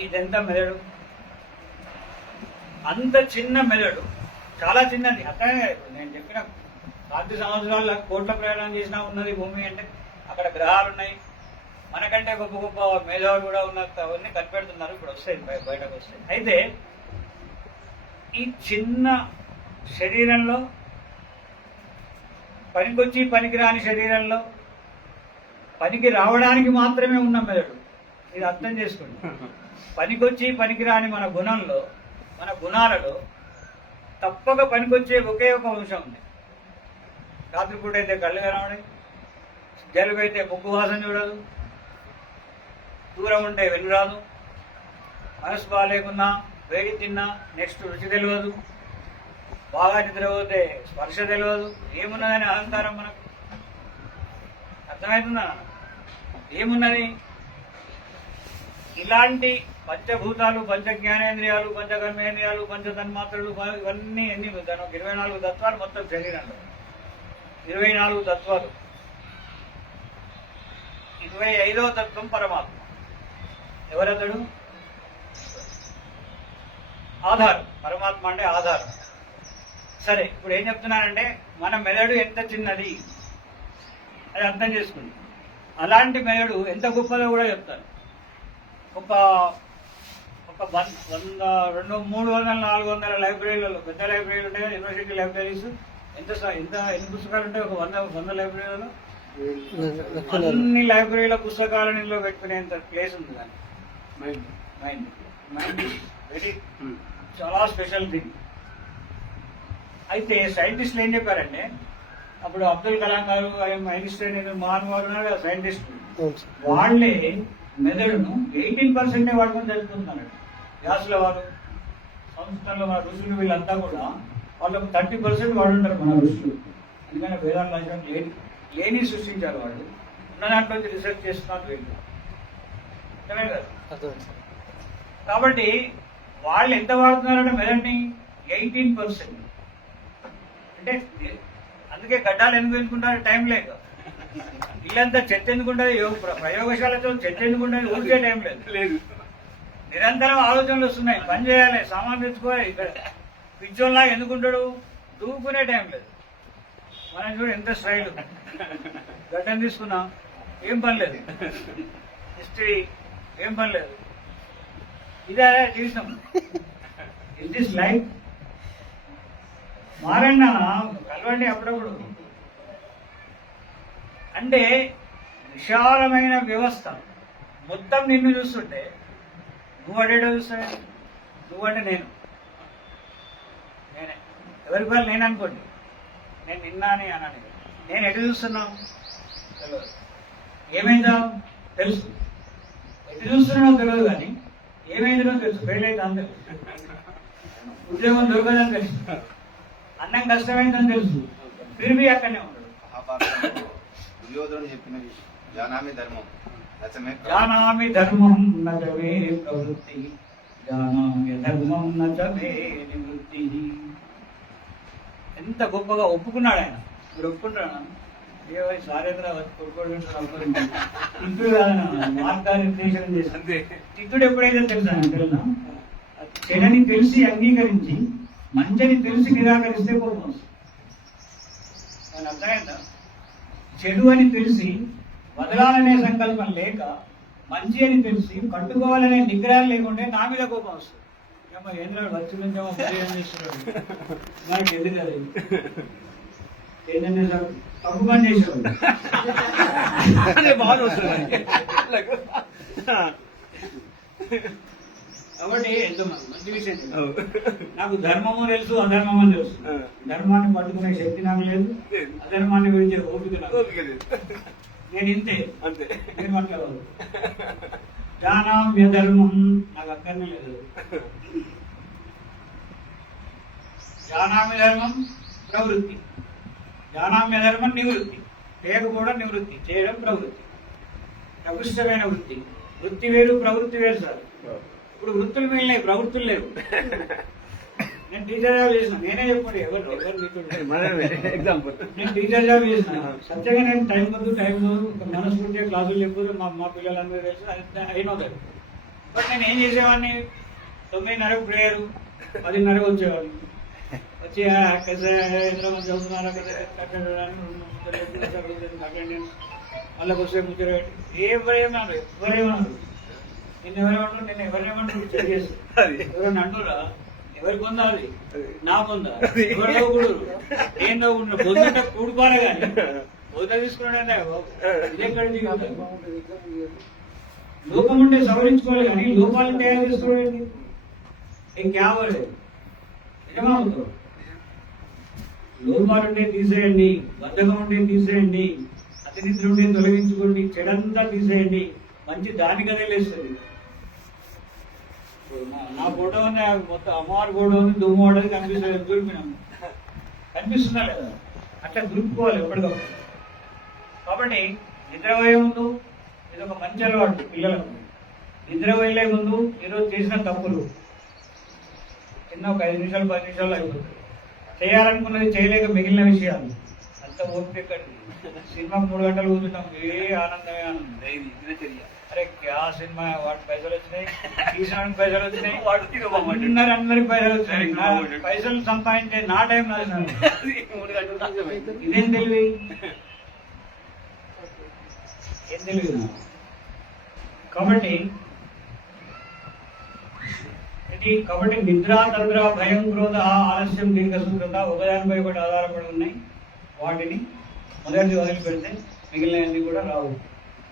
ఇదెంత మెదడు? అంత చిన్న మెదడు, చాలా చిన్నది. అక్కడే నేను చెప్పిన కాంతి సంవత్సరాలు కోట్ల ప్రయాణం చేసినా ఉన్నది భూమి అంటే అక్కడ గ్రహాలు ఉన్నాయి. మనకంటే గొప్ప గొప్ప మేధావులు కూడా ఉన్నారు. అవన్నీ కనిపెడుతున్నారు, ఇప్పుడు వస్తాయి, బయటకు వస్తాయి. అయితే ఈ చిన్న శరీరంలో, పనికొచ్చి పనికిరాని శరీరంలో పనికి రావడానికి మాత్రమే ఉన్న మెదడు. ఇది అర్థం చేసుకోండి. పనికొచ్చి పనికిరాని మన గుణాలలో తప్పక పనికొచ్చే ఒకే ఒక అంశం ఉంది. రాత్రిపూట అయితే కళ్ళు కనబడి, జలుబు అయితే ముక్కు వాసన చూడదు, దూరం ఉంటే వెన్నురాదు, మనసు బాగాలేకున్నా, వేడి తిన్నా నెక్స్ట్ రుచి తెలియదు, బాగా నిద్రపోతే స్పర్శ తెలియదు. ఏమున్నదని అహంకారం మనకు? అర్థమవుతుందా? ఏమున్నది? ఇలాంటి పంచభూతాలు, పంచ జ్ఞానేంద్రియాలు, పంచకర్మేంద్రియాలు, పంచతన్మాత్రలు, ఇవన్నీ ఎన్ని? దాని 24 తత్వాలు మొత్తం శరీరంలో. 24 తత్వాలు. 25వ తత్వం పరమాత్మ. ఎవరతడు? ఆధారం. పరమాత్మ అంటే ఆధారం. సరే, ఇప్పుడు ఏం చెప్తున్నానంటే మన మెదడు ఎంత చిన్నది అది అర్థం చేసుకుంది. అలాంటి మెదడు ఎంత గొప్పదో కూడా చెప్తాను. ఒక 100, 200, 300, 400 లైబ్రరీలలో, పెద్ద లైబ్రరీలు ఉంటాయి కదా, యూనివర్సిటీ లైబ్రరీస్. ఎన్ని పుస్తకాలు ఉంటాయి? ఒక 100 లైబ్రరీలలో. అన్ని లైబ్రరీల పుస్తకాలను నిల్వ పెట్టుకునేంత ప్లేస్ ఉంది దాన్ని. మైండ్ వెరీ చాలా స్పెషల్ థింగ్. అయితే సైంటిస్టులు ఏం చెప్పారంటే, అప్పుడు అబ్దుల్ కలాం గారు, ఐన్స్టైన్, మహాన్ గారు ఉన్నారు కదా సైంటిస్టులు, అవును సార్. వాళ్ళే మెదడును 18% వాడుకొని చదువుతున్నారంట. వ్యాసుల వారు, సంస్కృతంలో మన ఋషులు వీళ్ళంతా కూడా వాళ్ళకు 30% వాడుంటారు మన ఋషులు. ఎందుకంటే వేదాంత భాష లేని సృష్టించారు వాళ్ళు. ఉన్న దాంట్లో రీసెర్చ్ చేస్తున్నారు వీళ్ళు. అర్థమే కదా. అర్థమైంది సార్. కాబట్టి వాళ్ళు ఎంత వాడుతున్నారంటే మెదడుని 18%. అంటే అందుకే గడ్డాలు ఎందుకు పెంచుకుంటారు? టైం లేక. ఇల్లంతా చెత్త ఎందుకుంటుంది? ప్రయోగశాలతో చెత్త ఎందుకుంటుంది? ఊరికే టైం లేదు. నిరంతరం ఆలోచనలు వస్తున్నాయి, పని చేయాలి, సామాన్ తెచ్చుకోవాలి. ఇక్కడ పిచ్చోళ్ళ ఎందుకుంటాడు? దూకునే టైం లేదు. మనం చూడు ఎంత స్టైల్, గడ్డం తీసుకున్నాం, ఏం పని లేదు. హిస్టరీ ఏం పని లేదు. ఇదే జీవితం. Is this life? మారన్నా కలవండి అప్పుడప్పుడు. అంటే విశాలమైన వ్యవస్థ మొత్తం నిన్ను చూస్తుంటే నువ్వు అడేటో చూస్తావే. నువ్వంటే నేనే. ఎవరికి వాళ్ళు నేను అనుకోండి, నేను నిన్నా అని అన్నాను. నేను ఎటు చూస్తున్నావు తెలియదు. ఏమైందా తెలుసు. ఎటు చూస్తున్నావు తెలియదు, కానీ ఏమైందో తెలుసు. ఫెయిల్ అవుతుందని తెలుసు, ఉద్యోగం దొరకదని తెలుసు, అన్నం కష్టమైందని తెలుసు. తిరిగి అక్కడనే ఉంటాడు. దుర్యోధనుడు చెప్పిన జానామి ధర్మం నచమే జానామి ధర్మం నచమే ప్రవృత్తి, జానామి ధర్మం నచమే నివృత్తి. ఎంత గొప్పగా ఒప్పుకున్నాడు ఆయన. మీరు ఒప్పుకుంటాడా? ఏ వయసు సారేంద్ర తిట్టుడు కాదన్నా, మార్గనిర్దేశం చేసి. తిట్టుడు ఎప్పుడైతే తెలుసా తెలుసా? చెడని తెలిసి అంగీకరించి మంచిని తెలిసి నిరాకరిస్తే కోపం వస్తుంది. అని అర్థమైందా? చెడు అని తెలిసి వదలాలనే సంకల్పం లేక, మంచి అని తెలిసి కట్టుకోవాలనే నిగ్రహం లేకుంటే నా మీద కోపం వస్తుంది. ఏంద్ర వచ్చి నుంచేమో చేస్తున్నాడు, మనకి ఎందుకు అది ఏంటంటే సార్ తప్పు పని చేశాడు. కాబట్టి ఎంతో మంచి విషయం. నాకు ధర్మము తెలుసు, అధర్మము అని తెలుసు. ధర్మాన్ని పట్టుకునే శక్తి నాకు లేదు, అధర్మాన్ని విడిచే ఓపిక నాకు. నేను ఇంతే, నేను మాట్లాడదు. జానామ్య ధర్మం నాకు అక్కడనే లేదు. జానామ్య ధర్మం ప్రవృత్తి, జానామ్య ధర్మం నివృత్తి. చేయకపోవడం నివృత్తి, చేయడం ప్రవృత్తి. ప్రకృష్టమైన వృత్తి. వృత్తి వేరు, ప్రవృత్తి వేరు సార్. ఇప్పుడు వృత్తులు మిగిలినాయి, ప్రవృత్తులు లేవు. నేను టీచర్ జాబ్ చేసిన, నేనే చెప్పండి ఎవరు నేను టీచర్ జాబ్ చేసిన. సత్యంగా నేను టైం పొద్దు టైం మనస్ఫూర్తిగా క్లాసులు చెప్పదు. మా పిల్లలందరూ తెలుసు, అయినవుతారు. బట్ నేను ఏం చేసేవాడిని? 9:30 ప్రేయరు, 10:30 వచ్చేవాడిని. వచ్చి చదువుతున్నారా వాళ్ళకి వస్తే ముచ్చట పెట్టి ఎవరేమన్నారు నిన్ను ఎవరేమంటారు, నేను ఎవరేమంటారు చేస్తాను. ఎవరైనా అంటురా? ఎవరికి ఉందా? అది నాకుందా? ఎవరు నవ్వుకుడు? నేను నవ్వుకుంటున్నా. పొద్దుంటే కూడుకోవాలి, కానీ పొద్దు తీసుకున్నాడే బాబు. ఇదెక్కడిది కాదు. లోపం ఉంటే సవరించుకోవాలి, కానీ లోపాలను తయారు చేసుకోండి. ఇంకేవలేదు నిజమవుతావు. లోపాలుంటే తీసేయండి, బద్ధకం ఉంటే తీసేయండి, అతినిద్ర ఉంటే తొలగించుకోండి, చెడంతా తీసేయండి, మంచి దాని కదే లేస్తుంది. నా ఫోటో ఉంది, మొత్తం అమ్మవారి ఫోటో ఉంది, దుమ్ము వాడేది కనిపిస్తుంది. దూరిపోయినాము కనిపిస్తుందా లేదా? అట్లా దురుపుకోవాలి ఎప్పటికప్పుడు. కాబట్టి నిద్ర పోయే ముందు ఇది ఒక మంచి అలవాటు పిల్లలకు. నిద్ర వెళ్ళే ముందు ఈరోజు చేసిన తప్పులు చిన్న ఒక 5 నిమిషాలు 10 నిమిషాలు అయిపోతుంది. చేయాలనుకున్నది చేయలేక మిగిలిన విషయాలు అంత ఓపిక ఎక్కడిది? సినిమాకు 3 గంటలు కూర్చుంటాం, ఏ ఆనందమే ఆనందం. అరే క్యా సినిమా, వాటి పైసలు వచ్చినాయి, తీసినానికి పైసలు వచ్చినాయి, అందరికి పైసలు వచ్చినాయి. పైసలు సంపాదించే నా టైం నాది. ఇదేం తెలివి? ఏం తెలివి? కాబట్టి నిద్ర, తద్ర, భయం, క్రోధ, ఆలస్యం, దీర్ఘసూత్రత ఒకదానిపై ఒకటి ఆధారపడి ఉన్నాయి. వాటిని మొదటి వదిలిపెడితే మిగిలినవన్నీ కూడా రావు,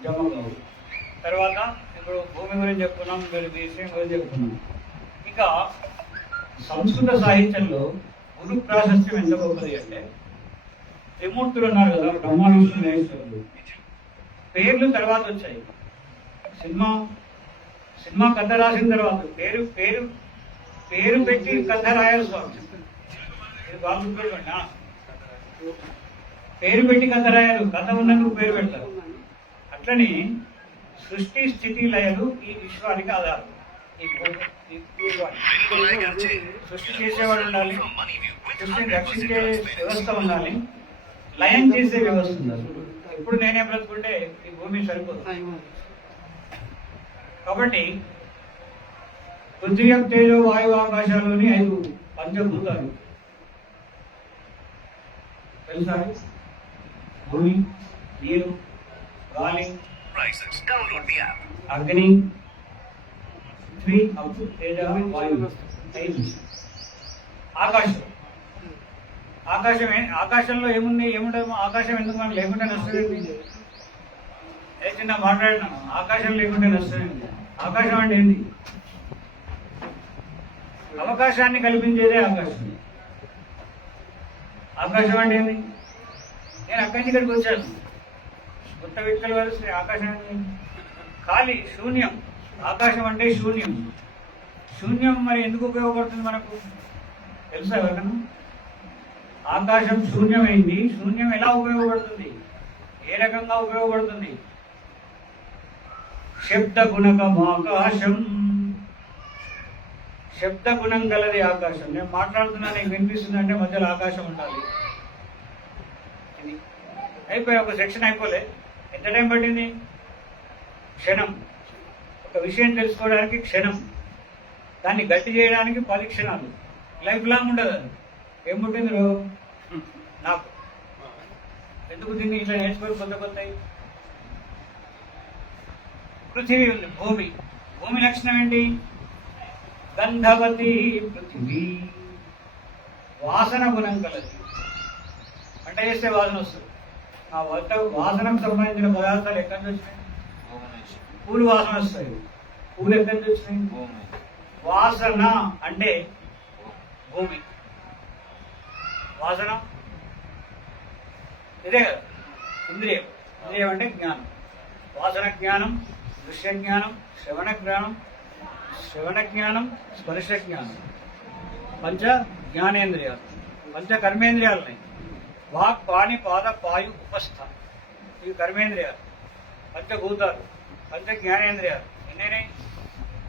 జమ కావు. తర్వాత ఇప్పుడు భూమి గురించి చెప్పుకున్నాం, విషయం గురించి చెప్పుకున్నాం. ఇక సంస్కృత సాహిత్యంలో గురు ప్రాశస్త్యం ఎంత గొప్పది అంటే త్రిమూర్తులు ఉన్నారు కదా, బ్రహ్మ విష్ణు మహేశ్వరులు, పేర్లు తర్వాత వచ్చాయి. సినిమా కథ రాసిన తర్వాత పేరు పేరు పేరు పెట్టి కథ రాయాలి స్వామి. పేరు పెట్టి కథ రాయాలి, కథ ఉన్నందుకు పేరు పెడతారు. అట్లని సృష్టి స్థితి లయలు ఈ విశ్వానికి ఆధారం. సృష్టి చేసేవాడు ఉండాలి, సృష్టిని రక్షించే వ్యవస్థ ఉండాలి, లయం చేసే వ్యవస్థ ఉండాలి. ఇప్పుడు నేనే బ్రతుకుంటే ఈ భూమి సరిపోదు. కాబట్టి పృథ్వీ, తేజో, వాయువు, ఆకాశాల్లోని 5 పంచభూతాలు తెలుసా? భూమి, నీరు, గాలి, అగ్ని, పృథ్వీ, అప్పు, తేజ, వాయువు, 5. ఆకాశంలో ఏముంది, ఏముండదు? ఆకాశం ఎందుకు మనం లేకుంటే నష్టం ఏంటి? చిన్న మాట్లాడినాను, ఆకాశం లేకుంటే నష్టం ఏంటి? ఆకాశం అంటే ఏంటి? అవకాశాన్ని కల్పించేదే ఆకాశం. ఆకాశం అంటే ఏంటి? నేను అక్కడి నుంచి ఇక్కడికి వచ్చాను, కొత్త వ్యక్తుల వరకు ఆకాశం ఖాళీ, శూన్యం. ఆకాశం అంటే శూన్యం. శూన్యం మరి ఎందుకు ఉపయోగపడుతుంది మనకు తెలుసా ఎవరికన్నా? ఆకాశం శూన్యమైంది, శూన్యం ఎలా ఉపయోగపడుతుంది, ఏ రకంగా ఉపయోగపడుతుంది? శబ్ద గుణకం ఆకాశం, శబ్ద గుణం గలది ఆకాశం. నేను మాట్లాడుతున్నా, నీకు వినిపిస్తుంది అంటే మధ్యలో ఆకాశం ఉండాలి. ఇది అయిపోయి ఒక సెక్షన్ అయిపోలే. ఎంత టైం పట్టింది? క్షణం. ఒక విషయం తెలుసుకోవడానికి క్షణం, దాన్ని గట్టి చేయడానికి 10 క్షణాలు. లైఫ్ లాంగ్ ఉండదు. అది ఏం పుట్టింది రోగం నాకు? ఎందుకు దీన్ని ఇట్లా నేర్చుకొని కొత్తయి? పృథివీ ఉంది, భూమి. భూమి లక్షణం ఏంటి? గంధవతి పృథివీ, వాసన గుణం కలది. వంట చేస్తే వాసన వస్తుంది. ఆ వాసనకు సంబంధించిన పదార్థాలు ఎక్కడి నుంచి వచ్చినాయి? పూలు వాసన వస్తాయి. పూలు ఎక్కడి నుంచి వచ్చినాయి? వాసన అంటే భూమి. వాసన ఇదే కదా ఇంద్రియం. ఇంద్రియం అంటే జ్ఞానం. వాసన జ్ఞానం, దృశ్య జ్ఞానం, శ్రవణ జ్ఞానం, స్పర్శ జ్ఞానం. పంచ జ్ఞానేంద్రియాలు, పంచ కర్మేంద్రియాలున్నాయి. వాక్, పాణి, పాద, పాయు, ఉపస్థ, ఇవి కర్మేంద్రియాలు. పంచభూతాలు, పంచ జ్ఞానేంద్రియాలు ఎన్నైనాయి?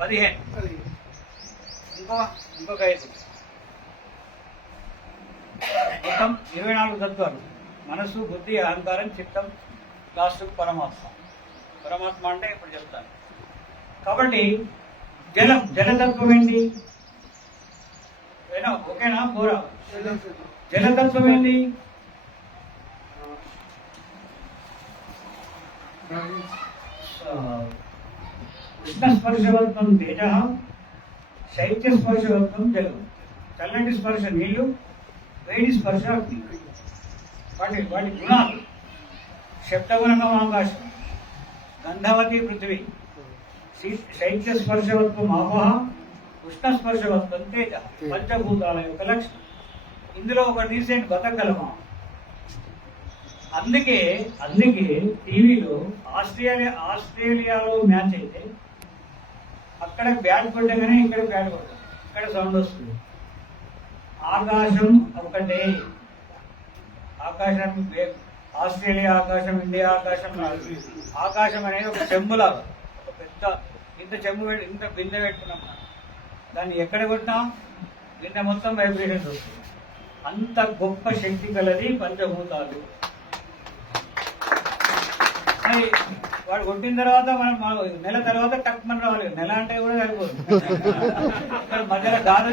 15. ఇంకొక 5. మొత్తం 24 తత్వాలు. మనసు, బుద్ధి, అహంకారం, చిత్తం, లాస్ట్ పరమాత్మ. పరమాత్మ అంటే ఇప్పుడు చెప్తాను. కాబట్టి జలతత్వం ఏంటి? ఓకేనా? పోరా. జలతత్వం ఏంటి? ఉష్ణస్పర్శవత్వం తేజ, శైత్య స్పర్శవత్వం జలం. చల్లటి స్పర్శ నీళ్లు, వేడి స్పర్శ అగ్ని. వాటి గుణాలు. శబ్దగుణకం ఆకాశం, గంధవతి పృథివీ, శైత్య స్పర్శవత్వం ఆపహ, ఉష్ణస్పర్శవత్వం తేజ. పంచభూతాల యొక్క లక్షణం. ఇందులో ఒక రీసెంట్ బతకగలమా? అందుకే టీవీలో ఆస్ట్రేలియాలో మ్యాచ్ అయితే అక్కడ బ్యాట్ కొట్టగానే ఇక్కడ బ్యాట్ కొట్టాలి, ఇక్కడ సౌండ్ వస్తుంది. ఆకాశం ఒక్కటే. ఆకాశం ఆస్ట్రేలియా ఆకాశం, ఇండియా ఆకాశం కాదు. ఆకాశం అనేది ఒక చెంబులాగా, ఒక పెద్ద ఇంత చెంబు ఇంత బిందె పెట్టుకున్నాం. దాన్ని ఎక్కడ కొట్టినా బిందె మొత్తం వైబ్రేషన్స్ వస్తుంది. అంత గొప్ప శక్తి కలది పంచభూతాలు. వాడు కొట్టిన తర్వాత మనం నెల తర్వాత టక్ మన రావాలి. నెల అంటే కూడా సరిపోదు. అక్కడ మధ్యలో గాలి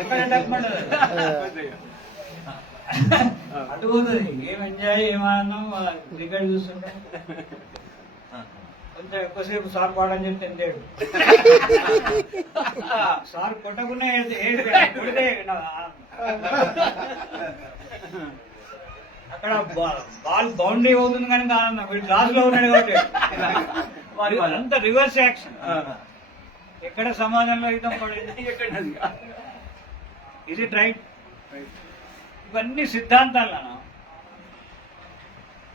అక్కడ టక్ మండదు, అటుపోతుంది. ఏం ఎంజాయ్, ఏమన్నా క్రికెట్ చూస్తుంటే కొంచెం ఎక్కువసేపు సార్ పాడని చెప్తే ఎంతేడు. సార్ కొట్టకున్నా కొడితే అక్కడ బాల్ బౌండరీ అవుతుంది కనుక ఆనందం. వీడు క్లాస్ లో ఉన్నాడు కాబట్టి అంత రివర్స్ యాక్షన్. ఎక్కడ సమాజంలో హితం పడేది? ఇది రైట్. ఇవన్నీ సిద్ధాంతాలనా?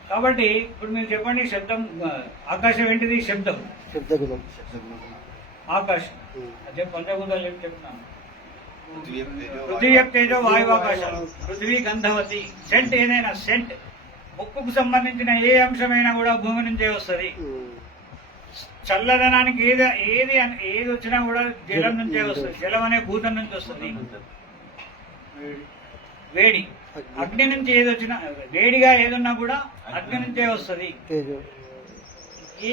కాబట్టి ఇప్పుడు మీరు చెప్పండి, శబ్దం, ఆకాశం ఏంటిది? శబ్దం, శబ్దగుణం. ఆకాశం. అదే పంచభూతాలు ఏం చెప్తున్నాను. पृथ्वी तेजो పృథ్వీ తేజో వాయువు ఆకాశాలు. పృథ్వీ గంధవతి. సెంట్ ఏదైనా సెంట్, ముక్కుకు సంబంధించిన ఏ అంశమైనా కూడా భూమి నుంచే వస్తుంది. చల్లదనానికి ఏది వచ్చినా కూడా జలం నుంచే వస్తుంది. జలం అనే భూతం నుంచి వస్తుంది. వేడి, అగ్ని నుంచి ఏది వచ్చినా, వేడిగా ఏదున్నా కూడా అగ్ని నుంచే వస్తుంది.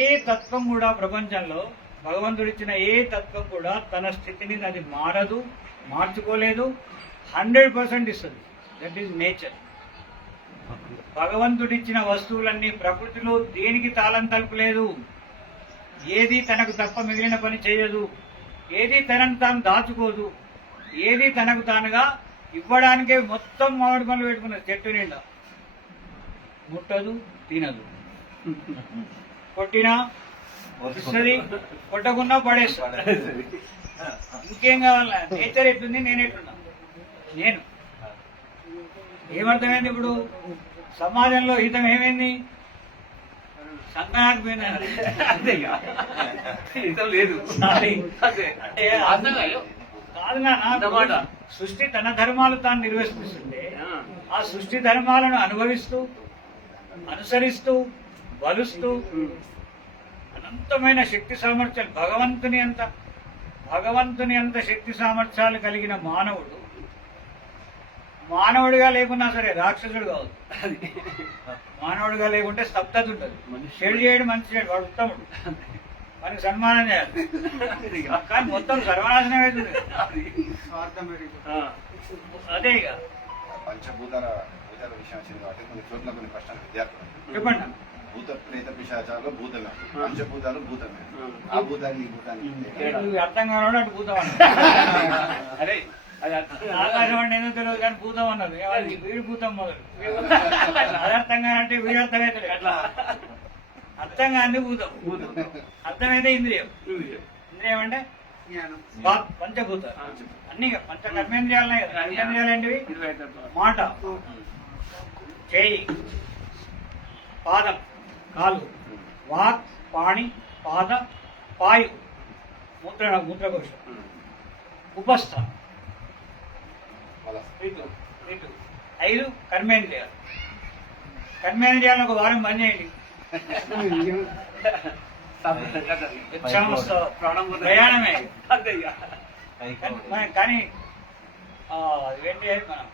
ఏ తత్వం కూడా ప్రపంచంలో భగవంతుడిచ్చిన ఏ తత్వం కూడా తన స్థితిని అది మారదు, మార్చుకోలేదు. 100% ఇస్తుంది. That is nature. భగవంతుడిచ్చిన వస్తువులన్నీ ప్రకృతిలో దేనికి తాళం తలుపులేదు. ఏది తనకు తప్ప మిగిలిన పని చేయదు. ఏది తనను తాను దాచుకోదు. ఏది తనకు తానుగా ఇవ్వడానికే మొత్తం మామిడి పనులు పెట్టుకున్నది చెట్టు నిండా. ముట్టదు, తినదు. కొట్టినా ఇస్తుంది, కొట్టకున్నా పడేస్తుంది. ఇంకేం కావాలా? నేచర్ ఎట్లుంది, నేను ఎట్లున్నా. నేను ఏమర్థమైంది ఇప్పుడు? సమాజంలో హితం ఏమైంది? సంఘానికి లేదు. కాదు నాన్న, సృష్టి తన ధర్మాలు తాను నిర్వర్తిస్తుంటే ఆ సృష్టి ధర్మాలను అనుభవిస్తూ, అనుసరిస్తూ, బలుస్తూ అనంతమైన శక్తి సామర్థ్యాలు, భగవంతుని అంత శక్తి సామర్థ్యాలు కలిగిన మానవుడిగా లేకున్నా సరే రాక్షసుడు కావద్దు. మానవుడిగా లేకుంటే స్తబ్దత ఉంటుంది. చెడు చేయడం మంచి చేయడు, వాడు ఉత్తముడు, మనకి సన్మానం చేయాలి. కానీ మొత్తం సర్వనాశనం అవుతుంది. అదే ఇక పంచభూతాల విషయం వచ్చింది కాబట్టి కొన్ని చోట్ల కొన్ని కష్టాలు విద్యార్థులు. చెప్పండి. భూత ప్రేత పిశాచాలు భూతమే, పంచభూతాలు భూతమే. ఆ భూతాన్ని ఈ భూతాన్ని నువ్వు అర్థం కావాలంటే అటు భూతం అన్నది. అరే అది ఆకాశం అంటే ఏదో తెలియదు కానీ భూతం అన్నది. వీడి భూతం మొదలు. అది అర్థం కానంటే వీడి అర్థమైతే అర్థం కాని భూతం. అర్థమైతే ఇంద్రియం. ఇంద్రియం అంటే పంచభూతాలు అన్ని పంచ కర్మేంద్రియాలనే కదా. కర్మేంద్రియాలు ఏంటివి? మాట, చేయి, పాదం, కాలు, వాక్, పాణి, పాద, పాయు, మూత్రకోశం, ఉపస్థ, ఋతు. 5 కర్మేంద్రియాలు. కర్మేంద్రియాలను ఒక వారం పని చేయండి. ప్రయాణమే. కానీ ఏంటి మనం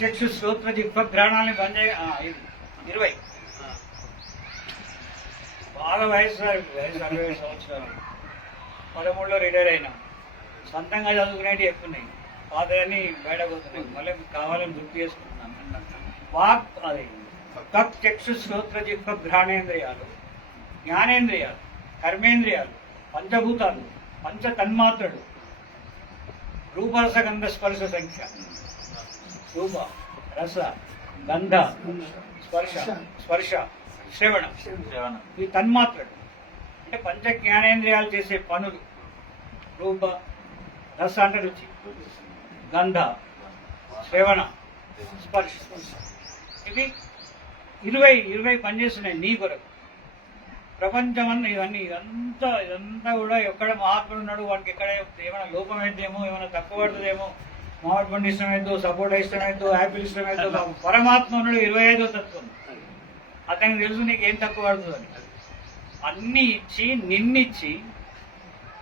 చక్షు శ్రోత్ర జిహ్వ ఘ్రాణాలని బంద్ చేయ 20. బాగా వయసు 60 సంవత్సరాలు, 13లో రిటైర్ అయినా. సొంతంగా చదువుకునేవి ఎక్కున్నాయి, పాతలన్నీ బయటపోతున్నాయి. మళ్ళీ కావాలని గుర్తు చేసుకుంటున్నాను. వాక్, అది కక్, చక్షు శ్రోత్ర జిహ్వ ఘ్రాణేంద్రియాలు, జ్ఞానేంద్రియాలు, కర్మేంద్రియాలు, పంచభూతాలు, పంచ తన్మాత్రలు, రూపరస గంధ స్పర్శ సంఖ్య. రూప, రస, గంధ, స్పర్శ, శ్రవణ, ఈ తన్మాత్రలు అంటే పంచ జ్ఞానేంద్రియాలు చేసే పనులు. రూప, రస అంటే రుచి, గంధ, శ్రవణ, స్పర్శ. ఇది 20 పనిచేస్తున్నాయి నీ కొరకు. ప్రపంచం అన్న ఇదంతా కూడా ఎక్కడ మహాత్ముడు ఉన్నాడు, వాడికి ఎక్కడ ఏమైనా లోపం అయితేమో, ఏమైనా తక్కువ పడుతుందేమో, మామిడి పండు ఇష్టమైందో, సపోటా ఇష్టమైందో, యాపిల్ ఇష్టమైందో, పరమాత్మ ఉన్నాడు 25వ తత్వం. అతనికి తెలుసు నీకు ఏం తక్కువ పడుతుందని. అన్నీ ఇచ్చి, నిన్నిచ్చి,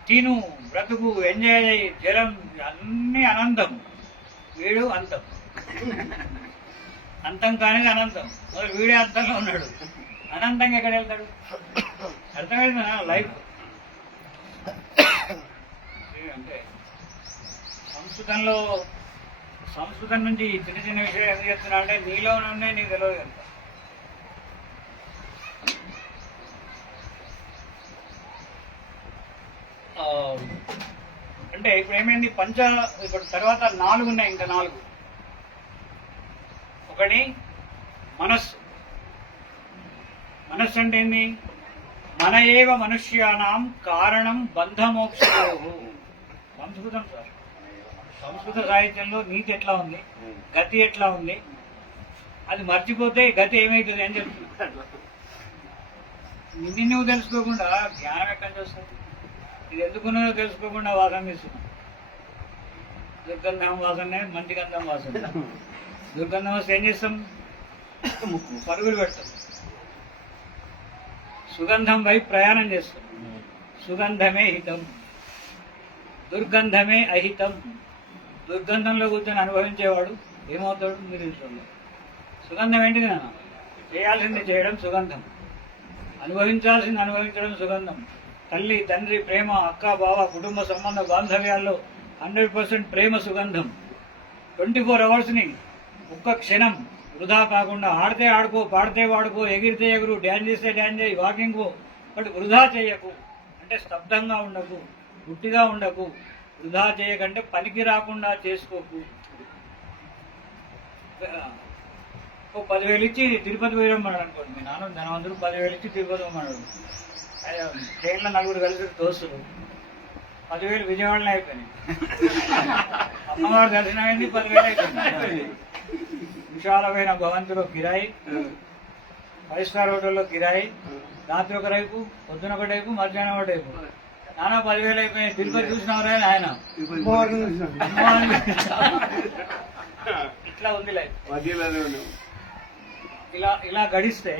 తిను, బ్రతుకు, ఎంజాయ్ చేయి, జలం, అన్నీ అనంతం. వీడు అంతం. అంతం కానీ అనంతం. మరి వీడే అంతంలో ఉన్నాడు. అనంతంగా ఎక్కడ వెళ్తాడు? అర్థమైంది లైఫ్ అంటే. సంస్కృతం నుంచి చిన్న చిన్న విషయాలు ఎందుకు చెప్తున్నా అంటే నీలో ఉన్నాయి, నీకు తెలియదు కనుక. అంటే ఇప్పుడు ఏమైంది? ఇప్పుడు తర్వాత 4 ఉన్నాయి, ఇంకా 4. ఒకటి మనస్సు. మనస్సు అంటే ఏంది? మన ఏవ మనుష్యానాం కారణం బంధమోక్షయోః. సంస్కృతం సార్, సంస్కృత సాహిత్యంలో నీతి ఎట్లా ఉంది, గతి ఎట్లా ఉంది, అది మర్చిపోతే గతి ఏమైతుంది అని చెప్తున్నా. నిన్ను నువ్వు తెలుసుకోకుండా జ్ఞానం ఎక్కడి నుంచి వస్తుంది? ఇది ఎందుకున్నదో తెలుసుకోకుండా వాసన తీస్తున్నాం. దుర్గంధం వాసన, మంచి గంధం వాసన. దుర్గంధం వస్తే ఏం చేస్తాం? పరుగులు పెడతాం. సుగంధం వైపు ప్రయాణం చేస్తాం. సుగంధమే హితం, దుర్గంధమే అహితం. దుర్గంధంలో కూర్చొని అనుభవించేవాడు ఏమవుతాడు మీరు చూడండి. సుగంధం ఏంటిది నాన్న? చేయాల్సింది చేయడం సుగంధం, అనుభవించాల్సింది అనుభవించడం సుగంధం. తల్లి తండ్రి ప్రేమ, అక్క బావ, కుటుంబ సంబంధ బాంధవ్యాల్లో 100% ప్రేమ సుగంధం. 24 అవర్స్ని ఒక్క క్షణం వృధా కాకుండా ఆడితే ఆడుకో, పాడితే వాడుకో, ఎగిరితే ఎగురు, డ్యాన్స్ చేస్తే డ్యాన్స్ చేయి, వాకింగ్ పో, బట్ వృధా చేయకు. అంటే స్తబ్దంగా ఉండకు, గుట్టిగా ఉండకు, వృధా చేయకంటే పనికి రాకుండా చేసుకోకు. ఓ 10,000 ఇచ్చి తిరుపతి పోయిరమ్మన్నాడు అనుకోండి. మీ నాన్న ధనవంతుడు 10,000 ఇచ్చి తిరుపతి పోమన్నాడు. ట్రైన్లో 4 కలిసి దోస్తులు 10,000 విజయవాడలో అయిపోయినాయి. అమ్మవారి దర్శనం అయింది, 10,000 అయిపోయింది. విశాలమైన భవంతిలో కిరాయి, 5 స్టార్ హోటల్లో కిరాయి, రాత్రి ఒక రైపు, పొద్దున ఒక టైపు, మధ్యాహ్నం ఒక టైపు. నాన్న 10,000 అయిపోయింది. తిరుపతి చూసినవరా ఆయన? ఇట్లా ఉంది లైఫ్. ఇలా గడిస్తే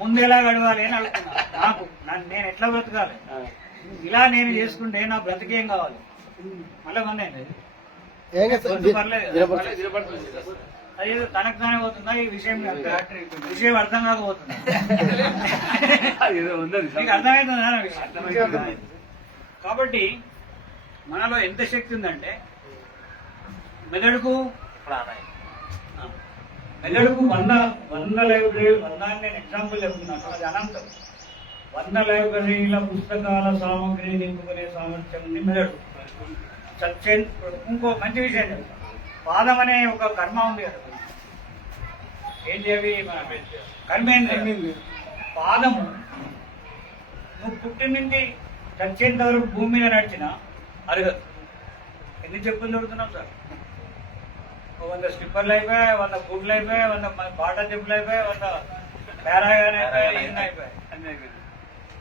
ముందు ఎలా గడవాలి అని అడుగుతున్నా. నేను ఎట్లా బ్రతకాలి? ఇలా నేను చేసుకుంటే నా బ్రతికేం కావాలి? మళ్ళీ మంది అదేదో తనకు తానే పోతుందా ఈ విషయం? విషయం అర్థం కాకపోతుందా? మీకు అర్థమవుతుందా విషయం? కాబట్టి మనలో ఎంత శక్తి ఉందంటే మెదడుకు మెదడుకు 100 లైబ్రరీలు, 100 నేను ఎగ్జాంపుల్ చెప్తున్నాను, అది అనంతం. 100 లైబ్రరీల పుస్తకాల సామగ్రి నింపుకునే సామర్థ్యం ఉంది మెదడు. ఇంకో మంచి విషయం చెప్తాను. పాదం అనే ఒక కర్మ ఉంది కదా, ఏంటి అవి? కర్మేంద్రియం. పాదము నువ్వు పుట్టిన నుంచి చచ్చేంత వరకు భూమి మీద నడిచినా అరగదు. ఎన్ని చెప్పులు దొరుకుతున్నావు సార్? 100 స్లిప్పర్లు అయిపోయాయి, 100 బూట్లు అయిపోయాయి, 100 బాటా చెప్పులు అయిపోయాయి, 100 పేరాగాన్ అయిపోయాయి, ఇన్ని అయిపోయాయి.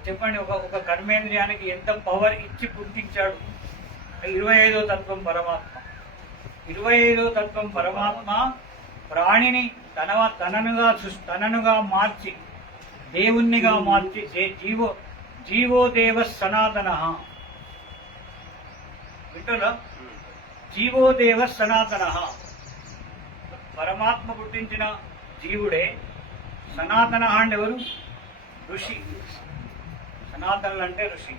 చెప్పండి, ఒక కర్మేంద్రియానికి ఎంత పవర్ ఇచ్చి పుట్టించాడు? 25వ తత్వం పరమాత్మ. 25వ తత్వం పరమాత్మ ప్రాణిని తననుగా మార్చి, దేవుణ్ణిగా మార్చి, జీవో దేవ సనాతన. వింటున్నా? జీవో దేవ సనాతన. పరమాత్మ పుట్టించిన జీవుడే సనాతన. అంటే ఎవరు? ఋషి. సనాతనులు అంటే ఋషి.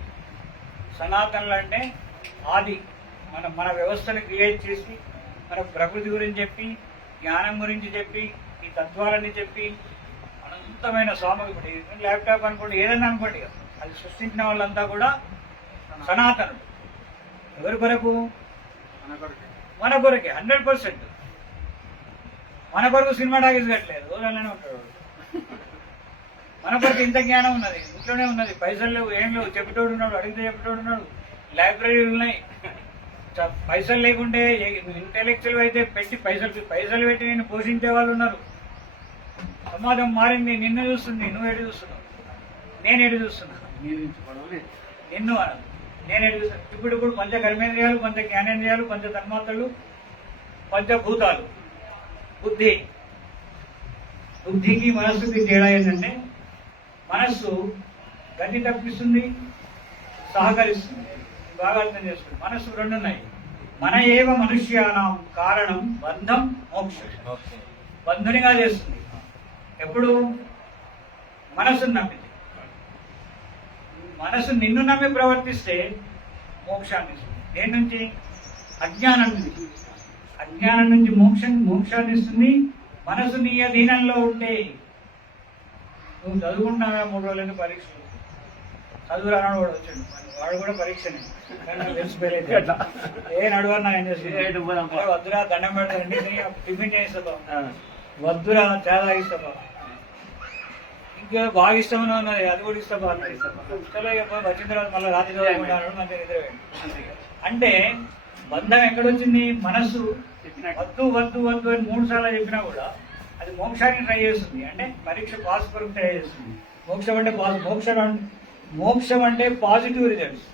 సనాతనులు అంటే ఆది. మన వ్యవస్థను క్రియేట్ చేసి, మన ప్రకృతి గురించి చెప్పి, జ్ఞానం గురించి చెప్పి, ఈ తత్వాలని చెప్పి, అనంతమైన స్వామి. ఇప్పుడు ల్యాప్టాప్ అనుకోండి, ఏదైనా అనుకోండి, అది సృష్టించిన వాళ్ళంతా కూడా సనాతనులు. ఎవరి కొరకు? మన కొరకే. 100%. మన కొరకు సినిమా టాకీస్ కట్టలేదు, రోజులనే ఉంటాడు. మన కొరకు ఇంత జ్ఞానం ఉన్నది, ఇంట్లోనే ఉన్నది. పైసలు లేవు, ఏం లేవు, చెప్పేటోడు ఉన్నాడు, అడిగితే చెప్పేటోడు ఉన్నాడు, లైబ్రరీలు ఉన్నాయి. పైసలు లేకుంటే ఇంటెలెక్చువల్ అయితే పైసలు పెట్టి నేను పోషించే వాళ్ళు ఉన్నారు. సమాజం మారింది. నిన్ను చూస్తుంది, నువ్వు ఎటు చూస్తున్నావు? నేను ఎటు చూస్తున్నా? నిన్ను అనదు, నేను ఎటు చూస్తున్నా? ఇప్పుడు పంచ కర్మేంద్రియాలు, పంచ జ్ఞానేంద్రియాలు, పంచ తన్మాత్రలు, పంచభూతాలు, బుద్ధికి మనస్సుకి తేడా ఏంటంటే, మనస్సు గతి తప్పిస్తుంది, సహకరిస్తుంది. బాగా అర్థం చేసుకోండి. మనస్సు 2 ఉన్నాయి. మన ఏవ మనుష్యానాం కారణం బంధం మోక్షం. బంధునిగా చేస్తుంది. ఎప్పుడు? మనస్సును నమ్మితే. మనస్సు నిన్ను నమ్మి ప్రవర్తిస్తే మోక్షాన్ని ఇస్తుంది. దేని నుంచి? అజ్ఞానం నుంచి. అజ్ఞానం నుంచి మోక్షాన్ని ఇస్తుంది. మనసు నీ అధీనంలో ఉంటే. నువ్వు చదువుకుంటున్నావా? 3 రోజులైన పరీక్షలు. చదువు రానాడు వాడు వచ్చాడు, వాడు కూడా పరీక్షనే. తెలిసిపోయలేదు ఏ నడువన్నా ఏం చేసి వద్దురా దండం పెడతాండి, టిఫిన్ చేయిస్తా, వద్దురా చాలా ఇస్తా. ఇంకా బాగా ఇష్టమని ఉన్నది, అది కూడా ఇష్టం బాగున్నది. చలో ఇక వచ్చిన తర్వాత మళ్ళీ రాత్రి చదువుకుంటాను మంచిగా నిద్రపోయింది. అంటే బంధం ఎక్కడొచ్చింది? మనస్సు వద్దు వద్దు వద్దు అని 3 సార్లు చెప్పినా కూడా అది మోక్షానికి ట్రై చేస్తుంది. అంటే పరీక్ష పాస్ కొరకు ట్రై చేస్తుంది. మోక్షం అంటే పాజిటివ్ రిజల్ట్స్,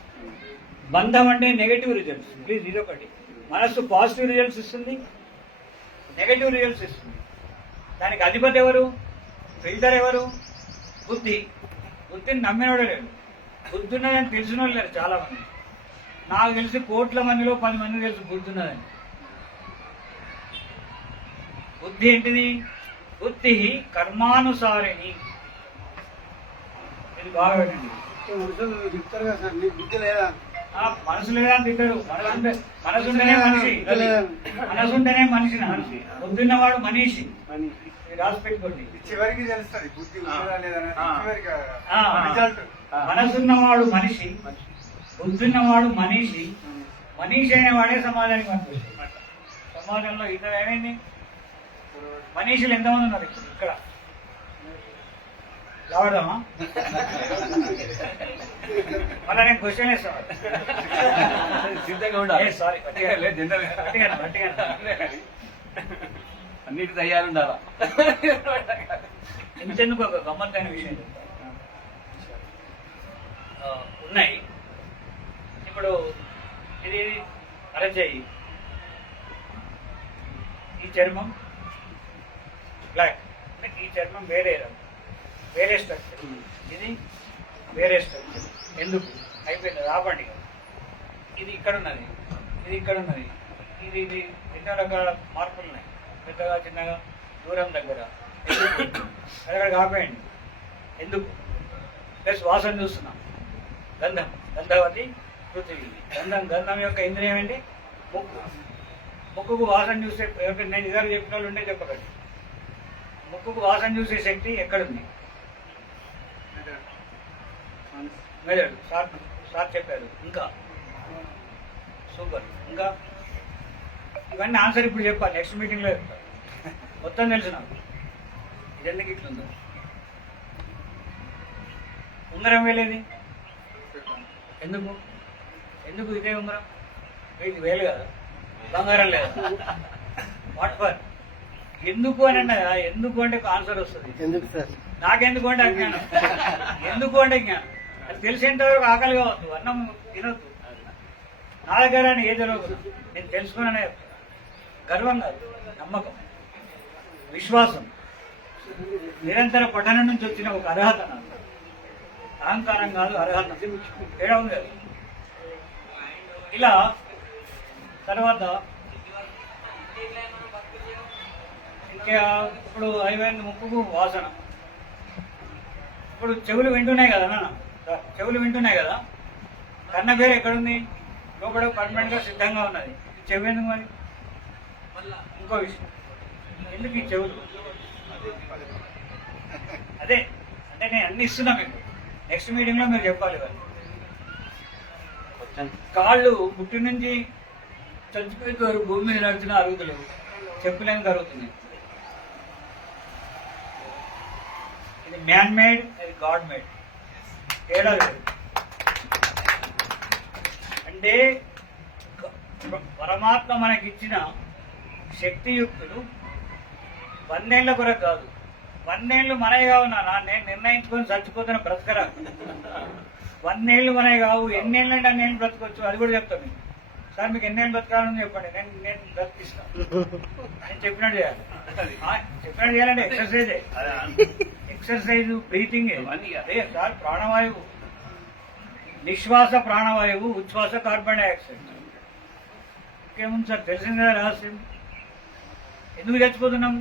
బంధం అంటే నెగటివ్ రిజల్ట్స్. ప్లీజ్ ఇదొకటి. మనస్సు పాజిటివ్ రిజల్ట్స్ ఇస్తుంది, నెగటివ్ రిజల్ట్స్ ఇస్తుంది. దానికి అధిపతి ఎవరు? ఫిల్టర్ ఎవరు? బుద్ధి. బుద్ధిని నమ్మినోడే లేడు, బుద్ధి ఉన్నదని తెలిసిన వాళ్ళు లేరు చాలా మంది. నాకు తెలిసి కోట్ల మందిలో 10 మంది తెలుసు బుద్ధి ఉన్నదని. బుద్ధి ఏంటిది? బుద్ధి కర్మానుసారిణి. ఇది బాగా పెట్టండి. మనసు లేదా అని తిట్టారు. మనసు ఉంటేనే మనిషి, మనసు ఉంటేనే మనిషి. బుద్ధి ఉన్నవాడు మనిషి. రాసి పెట్టుకోండి. చివరికి తెలుస్తుంది బుద్ధి ఉందా లేదా. మనసున్నవాడు మనిషి, బుద్ధున్నవాడు మనిషి. మనిషి అయిన వాడే సమాజానికి పనికొస్తాడు. సమాజంలో ఇతర ఏమైంది? మనీషులు ఎంతమంది ఉన్నారు ఇప్పుడు ఇక్కడ? రావడమా? మళ్ళీ నేను క్వశ్చన్ వేస్తాను. సారీ, అన్నిటి తయారు ఉండాలా. ఇంతెందుకు ఒక గమ్మత్తైన విషయం ఉన్నాయి. ఇప్పుడు ఇది అరచేయి, ఈ చర్మం బ్లాక్, ఈ చర్మం వేరే రంగు, వేరే స్ట్రక్చర్, ఇది వేరే స్ట్రక్చర్. ఎందుకు? అయిపోయింది, రాబండి. ఇది ఇక్కడ ఉన్నది, ఇది ఇక్కడ ఉన్నది, ఇది ఇది ఎన్నో రకాల మార్పులు ఉన్నాయి. పెద్దగా చిన్నగా దూరం దగ్గర అక్కడ కాపేయండి. ఎందుకు? ప్లస్ వాసన చూస్తున్నాం. గంధం, గంధవతి పృథివీ. గంధం యొక్క ఇంద్రియం ఏంటి? ముక్కు. ముక్కుకు వాసన చూసే, నేను ఇద్దరు చెప్పిన వాళ్ళు ఉంటే చెప్పకండి. ముక్కుకు వాసన చూసే శక్తి ఎక్కడుంది? మెదడు. సార్ చెప్పారు. ఇంకా సూపర్. ఇంకా ఇవన్నీ ఆన్సర్ ఇప్పుడు చెప్పాలి, నెక్స్ట్ మీటింగ్లో చెప్తాను. మొత్తం తెలుసు నాకు. ఇది ఎందుకు ఇట్లుందో? ఉంగరం వేలేది ఎందుకు? ఎందుకు ఇదే ఉంగరం? ఇది వేలు కదా, బంగారం లేదా? What for? ఎందుకు అని అన్నదా? ఎందుకు అంటే ఆన్సర్ వస్తుంది. ఎందుకు సార్? నాకెందుకు అంటే అజ్ఞానం. ఎందుకు అంటే జ్ఞానం. అది తెలిసేంత వరకు ఆకలి కావద్దు, అన్నం తినొద్దు. నా దగ్గర ఏ జరగదు, నేను తెలుసుకున్నానే చెప్తాను. గర్వం కాదు, నమ్మకం, విశ్వాసం, నిరంతర పఠనం నుంచి వచ్చిన ఒక అర్హత. నాకు అహంకారం కాదు, అర్హత. తేడా ఉంది కదా. ఇలా తర్వాత ఇంకా ఇప్పుడు అయిపోయింది ముక్కుకు వాసన. ఇప్పుడు చెవులు వింటున్నాయి కదా నాన్న, చెవులు వింటున్నాయి కదా. కన్న పేరు ఎక్కడుంది? లోపల పర్మనెంట్గా సిద్ధంగా ఉన్నది. చెవి ఎందుకు మరి? ఇంకో విషయం, ఎందుకు ఈ చెవులు? అదే అంటే నేను అన్ని ఇస్తున్నా మీకు. నెక్స్ట్ మీటింగ్లో మీరు చెప్పాలి కదా. కాళ్ళు పుట్టి నుంచి చచ్చిపోయేంత వరకు భూమి మీద నడిచినా అరుగుతలేవు, చెప్పులేని కరుగుతుంది. ఇది మ్యాన్ మేడ్, అది గాడ్ మేడ్. తేడా లేదు. అంటే పరమాత్మ మనకిచ్చిన శక్తియుక్తులు 100 ఏళ్ల కొరకు కాదు. 100 ఏళ్ళు మనవి కావు నాన్న. నేను నిర్ణయించుకొని చచ్చిపోతున్న బ్రతకరా. 100 ఏళ్ళు మనవి కావు. ఎన్ని ఏళ్ళు అంటే నేను బ్రతకొచ్చు, అది కూడా చెప్తాను మీకు. సార్ మీకు ఎన్ని ఏళ్ళు బ్రతకాలని చెప్పండి, నేను బ్రతికిస్తాను. నేను చెప్పినట్టు చేయాలి. చెప్పినట్టు చేయాలంటే ఎక్సర్సైజే. Exercise, breathing. అదే సార్, ప్రాణవాయువు, నిశ్వాస ప్రాణవాయువు, ఉచ్ఛ్వాస కార్బన్ డైఆక్సైడ్. ఇంకేముంది సార్? తెలిసింది కదా రహస్యం. ఎందుకు చచ్చిపోతున్నాం?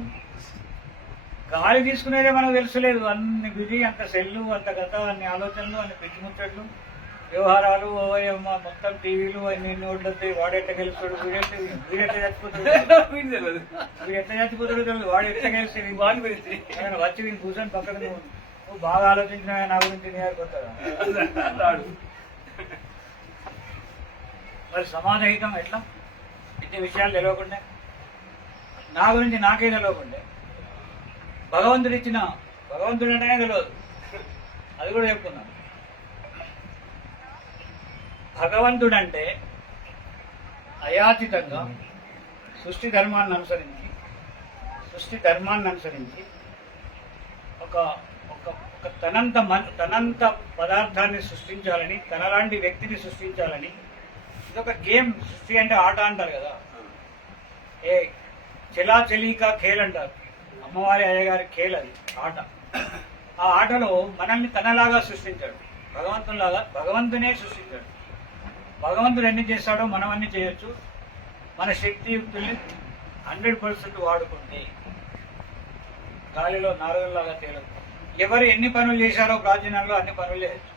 గాలి తీసుకునేదే మనకు తెలుసలేదు. అన్ని బిజీ, అంత సెల్లు, అంత గత, అన్ని ఆలోచనలు, అన్ని పిచ్చి ముచ్చట్లు, వ్యవహారాలు, మొత్తం టీవీలు, అన్ని నోట్లతో వాడెట్ట గెలుస్తాడు, వీడెట్ట చచ్చిపోతాడు, వీడెట్ట చచ్చిపోతాడు తెలియదు, వాడు ఎట్ట గెలిస్తే వచ్చి నేను కూర్చొని పక్కన నువ్వు బాగా ఆలోచించిన నా గురించి నేర్కొస్తాడు. మరి సమాజహితం ఎట్లా? ఇన్ని విషయాలు తెలియకుండా, నా గురించి నాకే తెలియకుండా, భగవంతుడు అంటేనే తెలియదు. అది కూడా చెప్పుకున్నాను. భగవంతుడంటే అయాచితంగా సృష్టి ధర్మాన్ని అనుసరించి ఒక ఒక ఒక తనంత పదార్థాన్ని సృష్టించాలని, తనలాంటి వ్యక్తిని సృష్టించాలని. ఇదొక గేమ్. సృష్టి అంటే ఆట అంటారు కదా, ఏ చెలా చెలీకా ఖేల్ అంటారు. అమ్మవారి అయ్యగారి ఖేల్ అది ఆట. ఆ ఆటలో మనల్ని తనలాగా సృష్టించాడు, భగవంతునిలాగా. భగవంతునే సృష్టించాడు. భగవంతుడు ఎన్ని చేస్తాడో మనం అన్ని చేయొచ్చు. మన శక్తియుక్తుల్ని 100% వాడుకుంటే గాలిలో నారదులాగా తేలదు. ఎవరు ఎన్ని పనులు చేశారో ప్రాచీనంలో అన్ని పనులు చేయొచ్చు.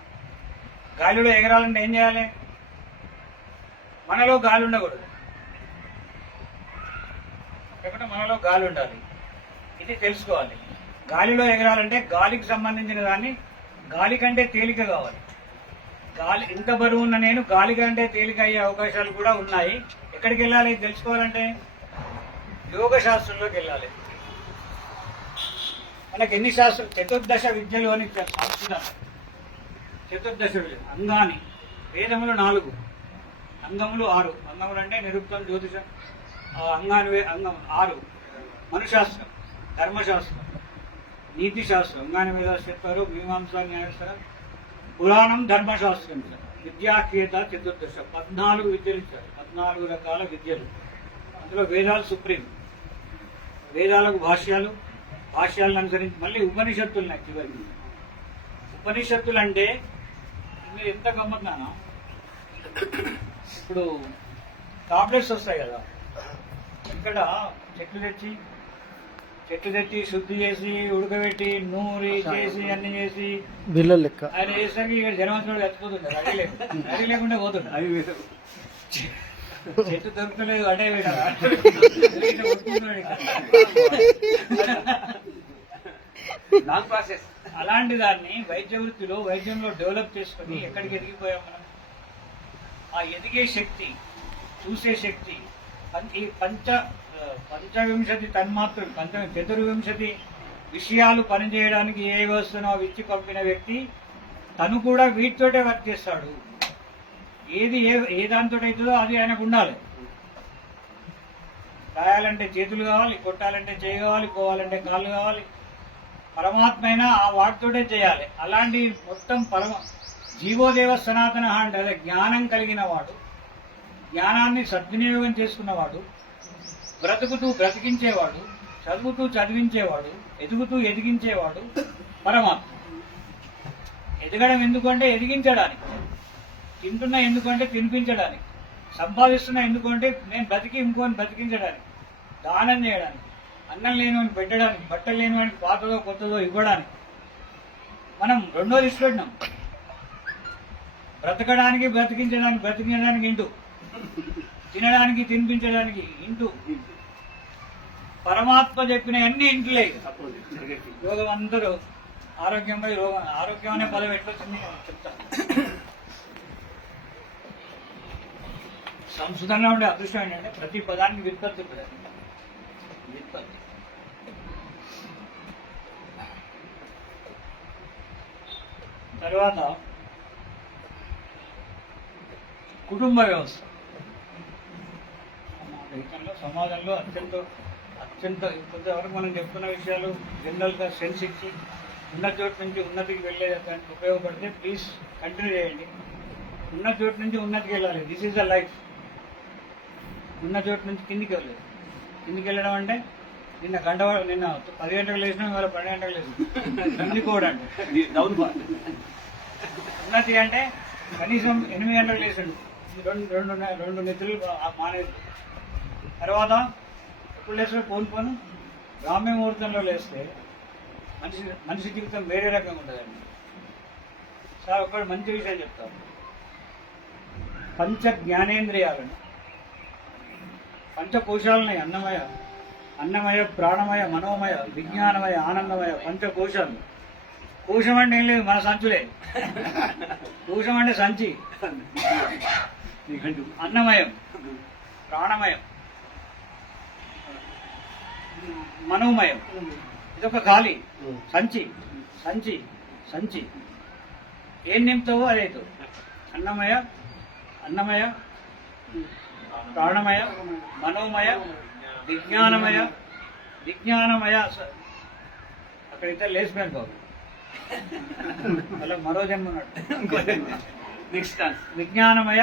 గాలిలో ఎగరాలంటే ఏం చేయాలి? మనలో గాలి ఉండకూడదు, లేకపోతే మనలో గాలి ఉండాలి. ఇది తెలుసుకోవాలి. గాలిలో ఎగరాలంటే గాలికి సంబంధించిన దాన్ని గాలి కంటే తేలిక కావాలి. గాలి ఇంత బరువు ఉన్న నేను గాలి కంటే తేలిక అయ్యే అవకాశాలు కూడా ఉన్నాయి. ఎక్కడికి వెళ్ళాలి తెలుసుకోవాలంటే యోగ శాస్త్రంలోకి వెళ్ళాలి. మనకి ఎన్ని శాస్త్రం, చతుర్దశ విద్యలు అని సంస్కృతం. చతుర్దశ విద్యలు అంగాని, వేదములు 4, అంగములు 6. అంగములు అంటే నిరుక్తం, జ్యోతిషం. అంగం 6. మనుశాస్త్రం, ధర్మశాస్త్రం, నీతి శాస్త్రం, అంగాని వేదాలు చెప్పారు. మీమాంస, న్యాయశాస్త్రం, పురాణం, ధర్మశాస్త్రం. విద్యాఖ్యేత చతుర్దశ 14 విద్యలు ఇచ్చారు. 14 రకాల విద్యలు. అందులో వేదాలు సుప్రీం. వేదాలకు భాష్యాలను అనుసరించి మళ్ళీ ఉపనిషత్తులు ఉన్నాయి చివరికి. ఉపనిషత్తులు అంటే మీరు ఎంత గమ్మత్తున్నానో, ఇప్పుడు టాబ్లెట్స్ వస్తాయి కదా, ఇక్కడ చెట్లు తెచ్చి శుద్ధి చేసి ఉడకబెట్టి నూరి చేసి అన్ని చేసి బిల్లలు లెక్క ఆయన చేసాక ఇక్కడ జనవంతుడు చచ్చిపోతుంటారు. అడి లేకుండా పోతుంటారు. చెట్టు దొరకలేదు, అడే ప్రాసెస్. అలాంటి దాన్ని వైద్యంలో డెవలప్ చేసుకుని ఎక్కడికి ఎదిగిపోయాం మనం. ఆ ఎదిగే శక్తి, చూసే శక్తి, ఈ పంచవింశతి తన్మాత్రలు, 24 విషయాలు పనిచేయడానికి ఏ వస్తువునో ఇచ్చి పంపిన వ్యక్తి తను కూడా వీటితోటే వర్క్ చేస్తాడు. ఏది ఏ దాంతో అవుతుందో అది ఆయనకు ఉండాలి. రాయాలంటే చేతులు కావాలి, కొట్టాలంటే చేయి కావాలి, పోవాలంటే కాళ్ళు కావాలి. పరమాత్మ అయినా ఆ వాటితోటే చేయాలి. అలాంటి మొత్తం జీవోదేవ సనాతన అంటే అదే జ్ఞానం కలిగిన వాడు, జ్ఞానాన్ని సద్వినియోగం చేసుకున్నవాడు, బ్రతుకుతూ బ్రతికించేవాడు, చదువుతూ చదివించేవాడు, ఎదుగుతూ ఎదిగించేవాడు పరమాత్మ. ఎదగడం ఎందుకంటే ఎదిగించడానికి, తింటున్నా ఎందుకంటే తినిపించడానికి, సంపాదిస్తున్నా ఎందుకంటే నేను బ్రతికి ఇంకోని బ్రతికించడానికి, దానం చేయడానికి, అన్నం లేనివాడిని పెట్టడానికి, బట్టలు లేనివాడికి పాతదో కొత్తదో ఇవ్వడానికి. మనం రెండోది ఇష్టపడినాం. బ్రతకడానికి బ్రతికించడానికి ఇంటూ, తినడానికి తినిపించడానికి ఇంటూ. పరమాత్మ చెప్పిన అన్ని ఇంట్లే. యోగం అందరూ ఆరోగ్యంపై ఆరోగ్యం అనే పదం ఎట్లా వచ్చింది చెప్తాను. సంస్కృతంలో ఉండే అదృష్టం ఏంటంటే ప్రతి పదానికి వ్యుత్పత్తి ఉంటుంది. తర్వాత కుటుంబ వ్యవస్థ దేశంలో, సమాజంలో అత్యంత కొంతవరకు మనం చెప్తున్న విషయాలు జనరల్గా సెన్స్ ఇచ్చి ఉన్న చోటు నుంచి ఉన్నతికి వెళ్ళేదానికి ఉపయోగపడితే ప్లీజ్ కంటిన్యూ చేయండి. ఉన్న చోటు నుంచి ఉన్నతికి వెళ్ళాలి. This is the life. ఉన్న చోటు నుంచి కిందికి వెళ్ళలేదు. కిందికి వెళ్ళడం అంటే నిన్న 10 గంటలకు లేచినా ఇవాళ 12 గంటలకు లేచిన కిందికోవడం. ఉన్నతి అంటే కనీసం 8 గంటలకు లేచండి. రెండు నిద్రలు మానేది. తర్వాత ఎప్పుడు లేస్తే పోను బ్రాహ్మీ ముహూర్తంలో లేస్తే మనిషి జీవితం వేరే రకంగా ఉంటుందండి. సార్ ఒకటి మంచి విషయం చెప్తాను. పంచ జ్ఞానేంద్రియాలను, పంచకోశాలని, అన్నమయ, ప్రాణమయ, మనోమయ, విజ్ఞానమయ, ఆనందమయ, పంచకోశాలు. కోశం అంటే ఏం లేదు, మన సంచులే. కోశం అంటే సంచి. అన్నమయం, ప్రాణమయం, మనోమయం. ఇదొక ఖాళీ సంచి. సంచి సంచి ఏం నింపుతావో అది అవుతుంది. అన్నమయ, అన్నమయ, ప్రాణమయ, మనోమయ, విజ్ఞానమయ, విజ్ఞానమయ. అక్కడ ఇద్దరు లేచిపోయాను బాబు, అలా మరో జన్మ ఉన్నాడు. నెక్స్ట్ విజ్ఞానమయ.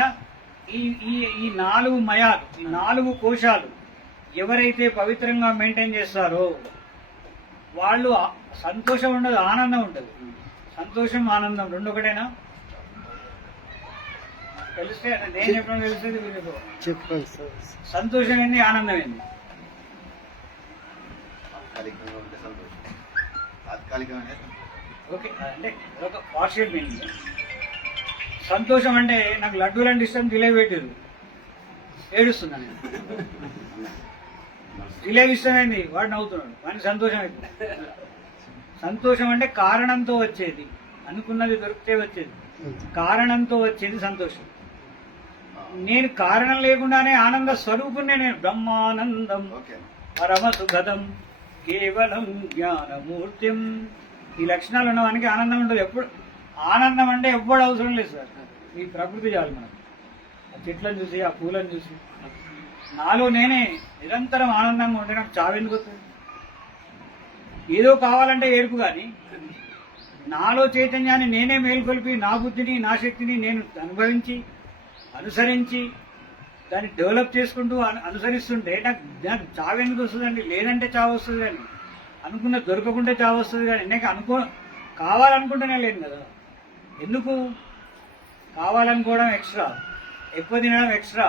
ఈ ఈ ఈ 4 మయాలు, ఈ 4 కోశాలు ఎవరైతే పవిత్రంగా మెయింటైన్ చేస్తారో వాళ్ళు సంతోషం ఉండదు, ఆనందం ఉండదు. సంతోషం ఆనందం రెండు ఒకటేనా? తెలిస్తే నేను చెప్పడం తెలుస్తుంది మీకు. చెప్పండి సార్. సంతోషం ఏంది, ఆనందం ఏంది? తాత్కాలికంగా ఉంటే సంతోషం, తాత్కాలికమైన ఓకే, అంటే ఒక పార్షియల్ మీనింగ్. సంతోషం అంటే నాకు లడ్డూలు అంటే ఇష్టం, జిలేబీ పెట్టారు ఏడుస్తున్నాను నేను. జిలేబీ ఇష్టమైంది, వాడు నవ్వుతున్నాడు, వాడికి సంతోషం అవుతుంది. సంతోషం అంటే కారణంతో వచ్చేది, అనుకున్నది దొరికితే వచ్చేది, కారణంతో వచ్చేది సంతోషం. నేను కారణం లేకుండానే ఆనంద స్వరూపుణ్ణే నేను. బ్రహ్మానందం ఓకే. పరమసుఖదం కేవలం జ్ఞానమూర్తిం. ఈ లక్షణాలు ఉన్నవానికి ఆనందం ఉండదు. ఎప్పుడు ఆనందం అంటే ఎప్పుడు అవసరం లేదు సార్, ఈ ప్రకృతి చాలు మనకు. ఆ చెట్లను చూసి, ఆ పూలను చూసి నాలో నేనే నిరంతరం ఆనందంగా ఉంటే నాకు చావెందుకు వస్తుంది? ఏదో కావాలంటే ఏడుపు, కానీ నాలో చైతన్యాన్ని నేనే మేల్కొల్పి నా బుద్ధిని, నా శక్తిని నేను అనుభవించి, అనుసరించి, దాన్ని డెవలప్ చేసుకుంటూ అనుసరిస్తుంటే నాకు చావెందుకు వస్తుందండి? లేదంటే చావు వస్తుంది, కానీ అనుకున్న దొరకకుంటే చావు వస్తుంది. కానీ నాకు కావాలనుకుంటేనే లేదు కదా. ఎందుకు కావాలనుకోవడం ఎక్స్ట్రా, ఎక్కువ తినడం ఎక్స్ట్రా,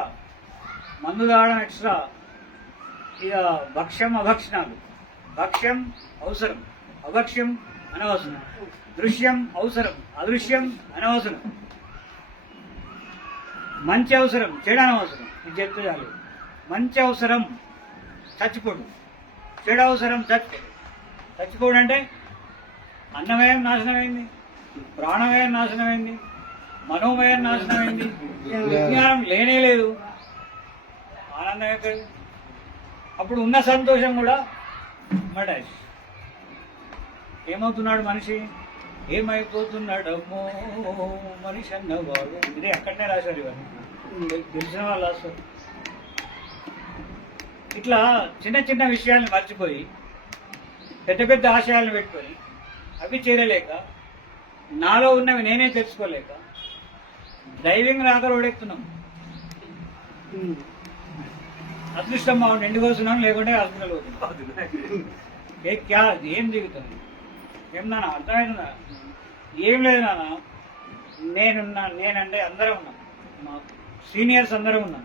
మందు తాగడం ఎక్స్ట్రా, ఇక భక్ష్యం అభక్షణాలు. భక్ష్యం అవసరం, అభక్ష్యం అనవసరం. దృశ్యం అవసరం, అదృశ్యం అనవసరం. మంచి అవసరం, చెడు అనవసరం. ఇది చెప్తే చాలు. మంచి అవసరం చచ్చిపోడు, చెడు అవసరం చచ్చిపోడు. చచ్చిపోడు అంటే అన్నమయం నాశనమైంది, ప్రాణమయం నాశనమైంది, మనోమయం నాశనమైంది, విజ్ఞానం లేనే లేదు. ఆనందం ఎక్కడ? అప్పుడు ఉన్న సంతోషం కూడా మటాష్. ఏమవుతున్నాడు మనిషి? ఏమైపోతున్నాడమ్మో మనిషి అన్నవాడు. ఇదే అక్కడనే రాశారు, ఇవన్నీ తెలిసిన వాళ్ళు రాస్తారు. ఇట్లా చిన్న చిన్న విషయాలను మర్చిపోయి పెద్ద పెద్ద ఆశయాలను పెట్టుకొని అవి చేరలేక, నాలో ఉన్నవి నేనే తెలుసుకోలేక డ్రైవింగ్ రాక రోడెక్కుతున్నాం. అదృష్టం బాగుండి ఎండుకు వస్తున్నాం, లేకుంటే హాస్పిటల్ పోతున్నాం. ఏం దిగుతుంది? ఏం నాన్న అర్థమవుతుందా? ఏం లేదు నాన్న, నేనంటే అందరం ఉన్నాం, మా సీనియర్స్ అందరం ఉన్నాం,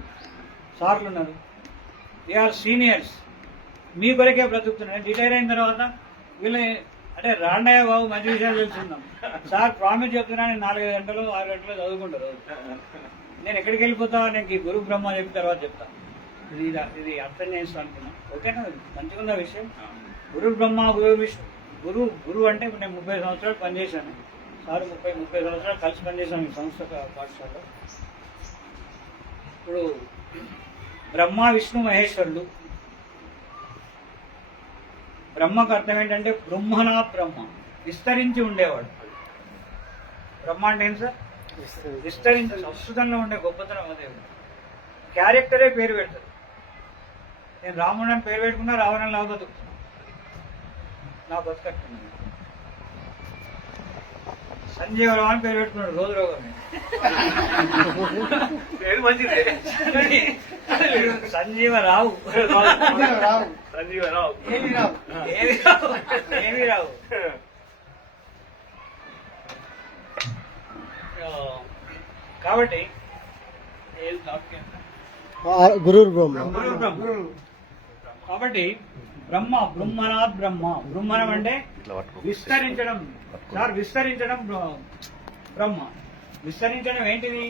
సార్లు ఉన్నారు. వీఆర్ సీనియర్స్, మీ కొరకే బ్రతుకుతున్నాను. రిటైర్ అయిన తర్వాత వీళ్ళ అంటే రాండయ్య బాబు మంచి విషయాలు తెలుసుకుందాం సార్, ప్రామిస్ చెప్తున్నాను. 4-5 గంటలు 6 గంటలు చదువుకుంటారు. నేను ఎక్కడికి వెళ్ళిపోతా, నేను ఈ గురు బ్రహ్మ చెప్పిన తర్వాత చెప్తాను. ఇది అర్థం చేస్తాను అనుకున్నాను. ఓకేనా? మంచిగా ఉందా విషయం? గురు బ్రహ్మ గురు విష్ణు. గురువు అంటే ఇప్పుడు నేను 30 సంవత్సరాలు పనిచేశాను సార్, 30 సంవత్సరాలు కలిసి పనిచేశాను ఈ సంస్థ పాఠశాలలో. ఇప్పుడు బ్రహ్మ విష్ణు మహేశ్వరుడు. బ్రహ్మకు అర్థం ఏంటంటే బ్రహ్మనా బ్రహ్మ, విస్తరించి ఉండేవాడు. బ్రహ్మ అంటే ఏం సార్? విస్తరించి, సంస్కృతంలో ఉండే గొప్పతనం అదే. క్యారెక్టరే పేరు పెడతారు. నేను రాముడు అని పేరు పెట్టుకున్నా రావణం లాగా బతుకుతున్నా, నా బతుకట్టుకున్నాను. సంజీవరావు అని పేరు పెట్టుకున్నాడు, రోజు రోగం పేరు మంచిదే. సంజీవరావు. సంజీవరావు ఏమి రావు. కాబట్టి గురు బ్రహ్మ. కాబట్టి బ్రహ్మ, బ్రహ్మనాథ్ బ్రహ్మ. బ్రహ్మణం అంటే విస్తరించడం సార్, విస్తరించడం బ్రహ్మ. విస్తరించడం ఏంటిది?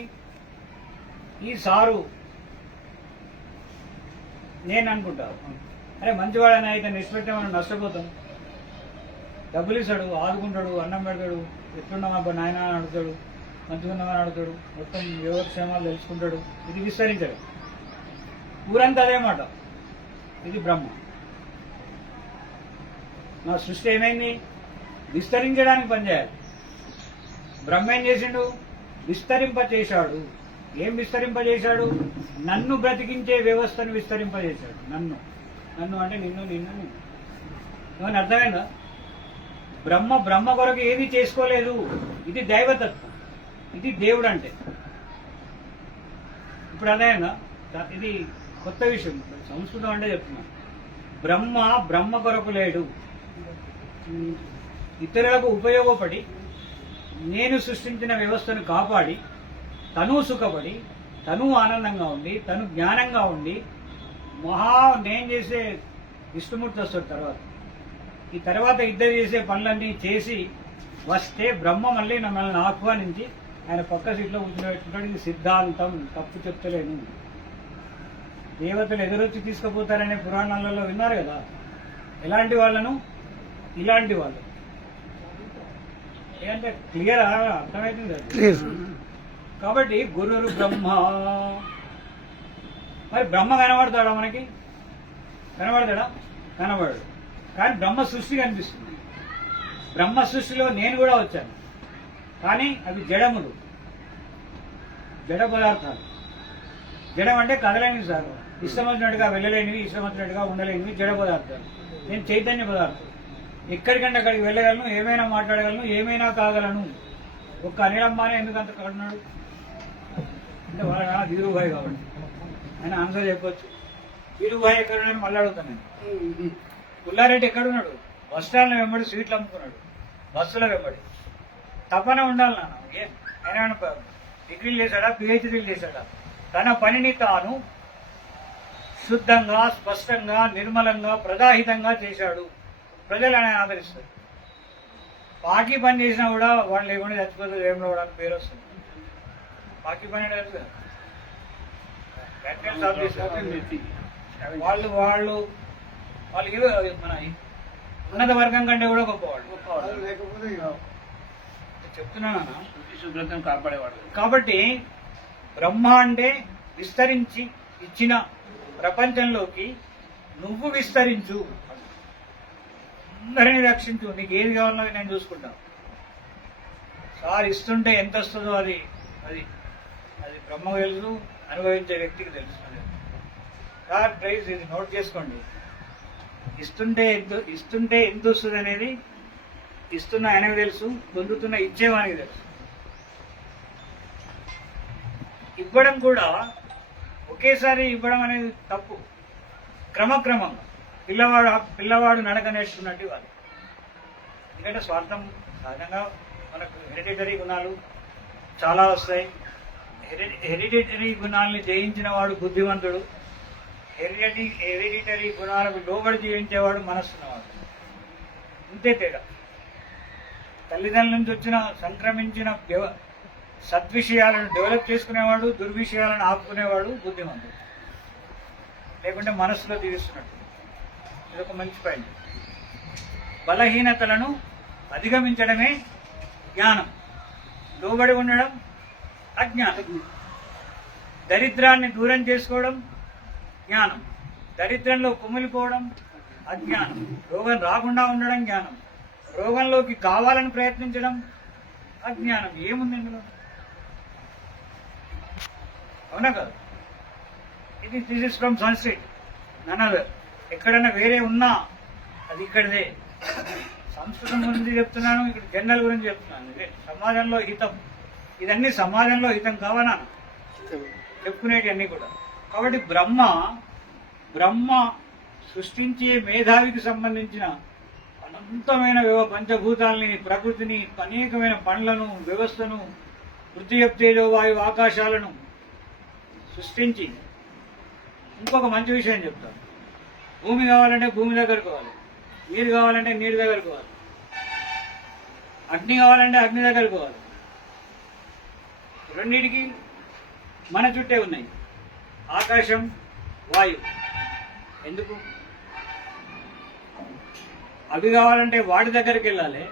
ఈ సారు నేను అనుకుంటా, అరే మంచివాడని అయితే నిష్పెట్టే మనం నష్టపోతాం. డబ్బులు ఇస్తాడు, ఆదుకుంటాడు, అన్నం పెడతాడు, ఎట్లున్నామా నాయన అని అడుగుతాడు, మంచిగున్నామని అడుగుతాడు, మొత్తం యోగక్షేమాలు తెలుసుకుంటాడు. ఇది విస్తరించడం. ఊరంతా అదే మాట. ఇది బ్రహ్మ. నా సృష్టి ఏమైంది? విస్తరించడానికి పనిచేయాలి. బ్రహ్మ ఏం చేసిండు? విస్తరింపచేశాడు. ఏం విస్తరింపజేశాడు? నన్ను బ్రతికించే వ్యవస్థను విస్తరింపజేశాడు. నన్ను నన్ను అంటే నిన్ను నిన్ను నిన్ను ఏమని అర్థమైందా? బ్రహ్మ కొరకు ఏది చేసుకోలేదు. ఇది దైవతత్వం, ఇది దేవుడు అంటే. ఇప్పుడు అర్థమైందా? ఇది కొత్త విషయం, సంస్కృతం అంటే చెప్తున్నా. బ్రహ్మ కొరకు లేడు, ఇతరులకు ఉపయోగపడి నేను సృష్టించిన వ్యవస్థను కాపాడి తను సుఖపడి తను ఆనందంగా ఉండి తను జ్ఞానంగా ఉండి నేను చేసే విష్ణుమూర్తి వస్తాడు ఈ తర్వాత ఇద్దరు చేసే పనులన్నీ చేసి వస్తే బ్రహ్మ మళ్ళీ మనల్ని ఆహ్వానించి ఆయన పక్క సీట్లో కూర్చునేటటువంటి ఇది సిద్ధాంతం, తప్పు చెప్తలేను. దేవతలు ఎదురొచ్చి తీసుకుపోతారనే పురాణాలలో విన్నారు కదా. ఎలాంటి వాళ్ళను? ఇలాంటి వాళ్ళు. ఏంటంటే క్లియర్ అర్థమవుతుంది అది. కాబట్టి గురువు బ్రహ్మ. మరి బ్రహ్మ కనబడతాడా మనకి? కనబడతాడా? కనబడడు. కానీ బ్రహ్మ సృష్టి కనిపిస్తుంది. బ్రహ్మ సృష్టిలో నేను కూడా వచ్చాను, కానీ అవి జడములు, జడ పదార్థాలు. జడం అంటే కదలేనివి సార్, ఇష్టం వచ్చినట్టుగా వెళ్ళలేనివి, ఇష్టం వచ్చినట్టుగా ఉండలేనివి జడ పదార్థాలు. నేను చైతన్య పదార్థం. ఎక్కడికంటే అక్కడికి వెళ్ళగలను, ఏమైనా మాట్లాడగలను, ఏమైనా కాగలను. ఒక్క అనిల్ అంబానీ ఎందుకు అంత కడున్నాడు అంటే వాళ్ళ ధీరుభాయ్ కాబట్టి ఆయన ఆన్సర్ చెప్పొచ్చు. ధీరుభాయ్ ఎక్కడున్నాడు మళ్ళీ అడుగుతాను నేను. పుల్లారెడ్డి ఎక్కడున్నాడు? బస్ స్టాండ్లో వెంబడి స్వీట్లు అమ్ముకున్నాడు, బస్సులో వెంబడి. తపన ఉండాలి నాన్న. ఆయన డిగ్రీలు చేశాడా, పిహెచ్డీలు చేశాడా? తన పనిని తాను శుద్ధంగా, స్పష్టంగా, నిర్మలంగా, ప్రదాహితంగా చేశాడు. ప్రజలు ఆయన ఆదరిస్తారు. పాకి పని చేసినా కూడా వాళ్ళు లేకుండా చచ్చిపోతుంది, ఏం రావడానికి పేరు వస్తుంది. పాకి పని తెలుసు కదా, వాళ్ళు వాళ్ళు వాళ్ళు మన ఉన్నత వర్గం కంటే కూడా గొప్పవాళ్ళు. చెప్తున్నానా? శుభ్రతను కాపాడేవాడు. కాబట్టి బ్రహ్మ అంటే విస్తరించి ఇచ్చిన ప్రపంచంలోకి నువ్వు విస్తరించు, అందరినీ రక్షించు, నీకు ఏది కావాలో నేను చూసుకుంటాను. సార్ ఇస్తుంటే ఎంత వస్తుందో అది అది అది బ్రహ్మ తెలుసు, అనుభవించే వ్యక్తికి తెలుసు. సార్ ప్రైజ్ ఇది నోట్ చేసుకోండి. ఇస్తుంటే ఎంత వస్తుంది అనేది ఇస్తున్న ఆయనకు తెలుసు, పొందుతున్న ఇచ్చేవానికి తెలుసు. ఇవ్వడం కూడా ఒకేసారి ఇవ్వడం అనేది తప్పు. క్రమక్రమంగా పిల్లవాడు నడక నేర్చుకున్నట్టు వాళ్ళు. ఎందుకంటే స్వార్థం సహజంగా మనకు హెరిడిటరీ గుణాలు చాలా వస్తాయి. హెరిడిటరీ గుణాలని జయించిన వాడు బుద్ధిమంతుడు, హెరిడిటరీ గుణాలకు లోబడి జీవించేవాడు మనస్సున్నవాడు. ఇంతే తేడా. తల్లిదండ్రుల నుంచి వచ్చిన సంక్రమించిన సద్విషయాలను డెవలప్ చేసుకునేవాడు, దుర్విషయాలను ఆపుకునేవాడు బుద్ధిమంతుడు. లేకుంటే మనస్సులో జీవిస్తున్నట్టు. ఇదొక మంచి పాయింట్. బలహీనతలను అధిగమించడమే జ్ఞానం, లోబడి ఉండడం అజ్ఞానం. దరిద్రాన్ని దూరం చేసుకోవడం జ్ఞానం, దరిద్రంలో కుమిలిపోవడం అజ్ఞానం. రోగం రాకుండా ఉండడం జ్ఞానం, రోగంలోకి కావాలని ప్రయత్నించడం అజ్ఞానం. ఏముంది ఇందులో? అవునా కదా? This is from Sanskrit, none other. ఎక్కడైనా వేరే ఉన్నా అది ఇక్కడదే. సంస్కృతం గురించి చెప్తున్నాను, ఇక్కడ జనరల్ గురించి చెప్తున్నాను. సమాజంలో హితం, ఇదన్నీ సమాజంలో హితం కావాలా చెప్పుకునేటి అన్నీ కూడా. కాబట్టి బ్రహ్మ సృష్టించే మేధావికి సంబంధించిన అనంతమైన పంచభూతాలని, ప్రకృతిని, అనేకమైన పండ్లను, వ్యవస్థను, పృథ్వీ తేజో వాయువు ఆకాశాలను సృష్టించి ఇంకొక మంచి విషయం చెప్తాను. భూమి కావాలంటే భూమి దగ్గరకు పోవాలి, నీరు కావాలంటే నీరు దగ్గరకు పోవాలి, అగ్ని కావాలంటే అగ్ని దగ్గరకు పోవాలి. రెండింటికి మన చుట్టే ఉన్నాయి, ఆకాశం, వాయువు. ఎందుకు? అవి కావాలంటే వాటి దగ్గరికి వెళ్ళాలి.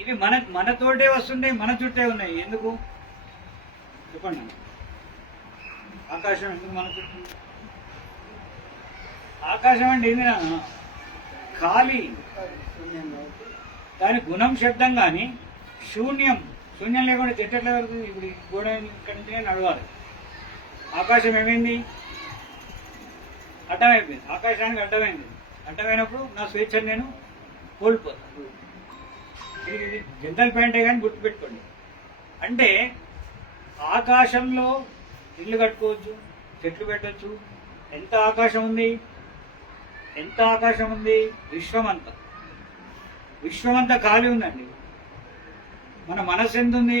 ఇవి మనతోటే వస్తుంటాయి, మన చుట్టే ఉన్నాయి. ఎందుకు చెప్పండి? ఆకాశం ఎందుకు మన చుట్టూ? ఆకాశం అంటే ఏంది నాన్న? ఖాళీ. దాని గుణం శబ్దం కానీ శూన్యం లేకుండా చెట్టు ఎట్లా జరుగుతుంది? ఇప్పుడు ఈ గోడ ఇక్కడి నుంచి నడవాలి. ఆకాశం ఏమైంది? అడ్డమైపోయింది. ఆకాశానికి అడ్డమైంది. అడ్డమైనప్పుడు నా స్వేచ్ఛను నేను కోల్పోతాను. ఇది జనరల్ పాయింటే కానీ గుర్తుపెట్టుకోండి. అంటే ఆకాశంలో ఇల్లు కట్టుకోవచ్చు, చెట్లు పెట్టచ్చు. ఎంత ఆకాశం ఉంది? విశ్వమంతా ఖాళీ ఉందండి. మన మనస్సు ఎంత ఉంది?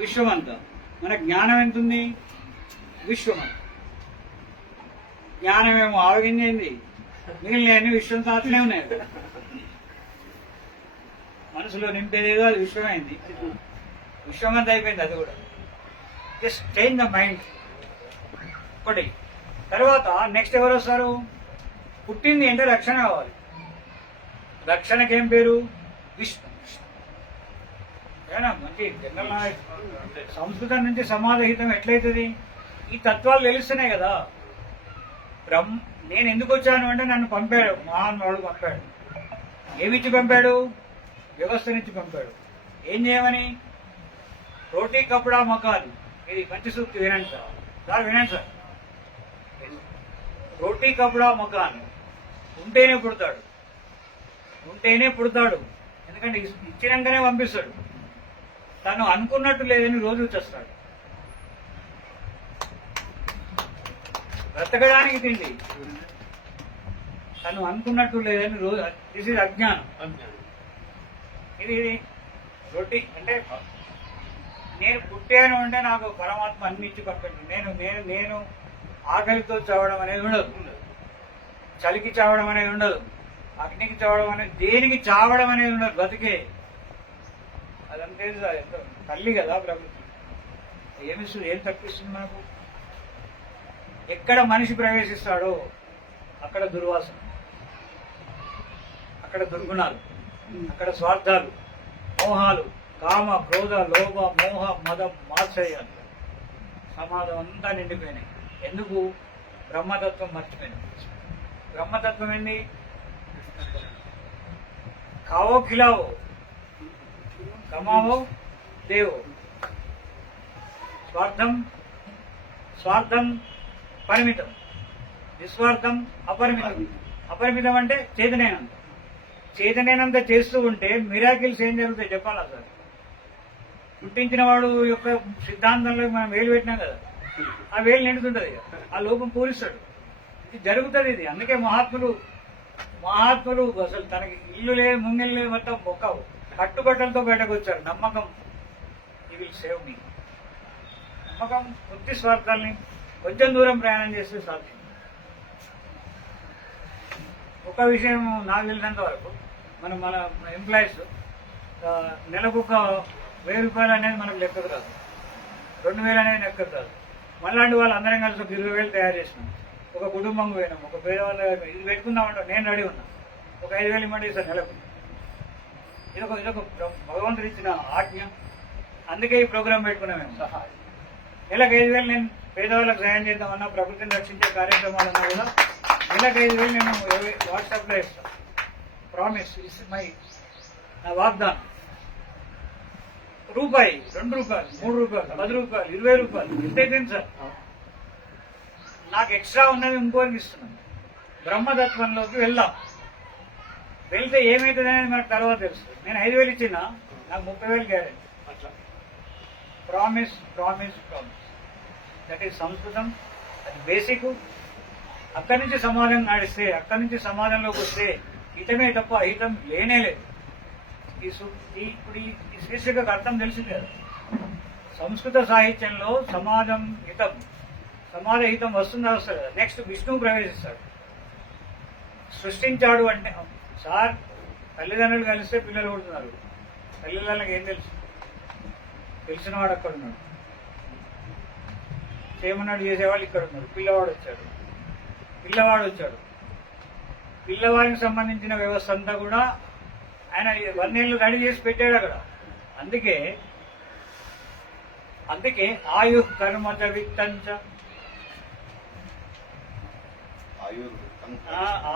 విశ్వమంతా. మన జ్ఞానం ఎంత ఉంది? విశ్వమంతా. జ్ఞానమేమో ఆవగించింది, మిగిలిన విశ్వంతో అట్లే ఉన్నాయి. మనసులో నింపేదేదో అది విశ్వమైంది, విశ్వమంతా అయిపోయింది. అది కూడా జస్ట్ చేంజ్ ద మైండ్ ఒకటి. తర్వాత నెక్స్ట్ ఎవరు వస్తారు? పుట్టింది అంటే రక్షణ కావాలి. రక్షణకి ఏం పేరు? విష్ణు. ఏనా మంచి జనరల్ నాలెడ్జ్. సంస్కృతం నుంచి సమాజహితం ఎట్లయితుంది? ఈ తత్వాలు తెలుస్తున్నాయి కదా. నేను ఎందుకు వచ్చాను అంటే నన్ను పంపాడు, మహానుభావుడు పంపాడు. ఏమిచ్చి పంపాడు? వ్యవస్థనిచ్చి పంపాడు. ఏం చేయమని? రోటీ కపడా మకాన్. ఇది మంచి సూక్తి, వినండి సార్. వినండి సార్. రోటీ కపడా మకాన్. ఉంటేనే పుడతాడు. ఎందుకంటే ఇచ్చినాకనే పంపిస్తాడు. తను అనుకున్నట్టు లేదని రోజు వచ్చేస్తాడు. బ్రతకడానికి తిండి, తను అనుకున్నట్టు లేదని రోజు. దిస్ ఇస్ అజ్ఞానం. ఇది రొట్టి అంటే నేను పుట్టాను అంటే నాకు పరమాత్మ అన్ని ఇచ్చి పంపించు. నేను ఆకలితో చావడం అనేది ఉండదు, చలికి చావడం అనేది ఉండదు, అగ్నికి చావడం అనేది, దేనికి చావడం అనేది ఉండదు. బతికే అదంతే. తల్లి కదా ప్రకృతి. ఏమిస్తుంది? ఏం తప్పిస్తుంది మనకు? ఎక్కడ మనిషి ప్రవేశిస్తాడో అక్కడ దుర్వాసన, అక్కడ దుర్గుణాలు, అక్కడ స్వార్థాలు, మోహాలు, కామ, క్రోధ, లోభ, మోహ, మదం, మాత్సర్యాలు, సమాజం అంతా నిండిపోయినాయి. ఎందుకు? బ్రహ్మతత్వం మర్చిపోయింది. బ్రహ్మతత్వం ఏంది? खाओ खिलाओ, कमाओ देवो. స్వార్థం పరిమితం, నిస్వార్థం అపరిమితం. అపరిమితం అంటే చేతనైనంత చేస్తూ ఉంటే మిరాకిల్స్ ఏం జరుగుతాయి చెప్పాలా సార్? పుట్టించిన వాడు యొక్క సిద్ధాంతంలో మనం వేలు పెట్టినాం కదా, ఆ వేలు నిండుతుంటది, ఆ లోపం పూరిస్తాడు. ఇది జరుగుతుంది. ఇది అందుకే మహాత్ములు అసలు తనకి ఇల్లు లేదు, ముంగిల్ లేదు, మొత్తం బొక్కవు, కట్టుబట్టలతో బయటకు వచ్చారు. నమ్మకం, ఈ విల్ సేవ్ మీ. నమ్మకం, బుద్ధి స్వార్థాలని కొంచెం దూరం ప్రయాణం చేస్తే సాధ్యం. ఒక విషయం నాకు తెలిసినంత వరకు మన ఎంప్లాయీస్ నెలకు ఒక 1000 రూపాయలు అనేది మనకు లెక్కకు రాదు, 2000 అనేది లెక్కకు రాదు. మళ్ళాంటి వాళ్ళు అందరం కలిసి ఒక 20,000 తయారు చేసినాం. ఒక కుటుంబం పోయినాం, ఒక పేదవాళ్ళ ఇది పెట్టుకుందామంటే నేను రెడీ ఉన్నా, ఒక 5,000 ఇవ్వండి సార్ నెలకు. ఇదొక భగవంతుడు ఇచ్చిన ఆజ్ఞ. అందుకే ఈ ప్రోగ్రాం పెట్టుకున్నాం మేము. నెలకు 5,000 నేను పేదవాళ్ళకి సహాయం చేద్దామన్నా, ప్రకృతిని రక్షించే కార్యక్రమాలన్నా కూడా నెలకు 5,000 నేను వాట్సాప్లో ఇస్తాను. ప్రామిస్, ఇస్ మై నా వాగ్దానం. రూపాయి, 2 రూపాయలు, 3 రూపాయలు, 10 రూపాయలు, 20 రూపాయలు ఎంతైతే సార్, నాకు ఎక్స్ట్రా ఉన్నది ఇంకోరికి ఇస్తున్నాను. బ్రహ్మతత్వంలోకి వెళ్తే ఏమవుతుంది అనేది మనకు తర్వాత తెలుస్తుంది. నేను 5,000 ఇచ్చినా నాకు 30,000 గ్యారెంటీ. అట్లా ప్రామిస్. దట్ ఈస్ సంస్కృతం. అది బేసిక్. అక్కడి నుంచి సమాజం నడిస్తే, అక్కడి నుంచి సమాజంలోకి వస్తే హితమే తప్ప అహితం లేనే లేదు. ఇప్పుడు ఈ శీర్షికకు అర్థం తెలిసింది కదా. సంస్కృత సాహిత్యంలో సమాజ హితం వస్తుందా వస్తుంది కదా. నెక్స్ట్ విష్ణువు ప్రవేశిస్తాడు. సృష్టించాడు అంటే సార్, తల్లిదండ్రులు కలిస్తే పిల్లలు పుడుతున్నారు. తల్లిదండ్రులకు ఏం తెలుసు? తెలిసిన వాడు అక్కడ ఉన్నాడు, చేయమన్నాడు చేసేవాళ్ళు ఇక్కడ ఉన్నారు. పిల్లవాడు వచ్చాడు. పిల్లవాడికి సంబంధించిన వ్యవస్థ అంతా కూడా ఆయన 1 ఏళ్ళు రెడీ చేసి పెట్టాడు అక్కడ. అందుకే ఆయు కర్మత విత్తంచ,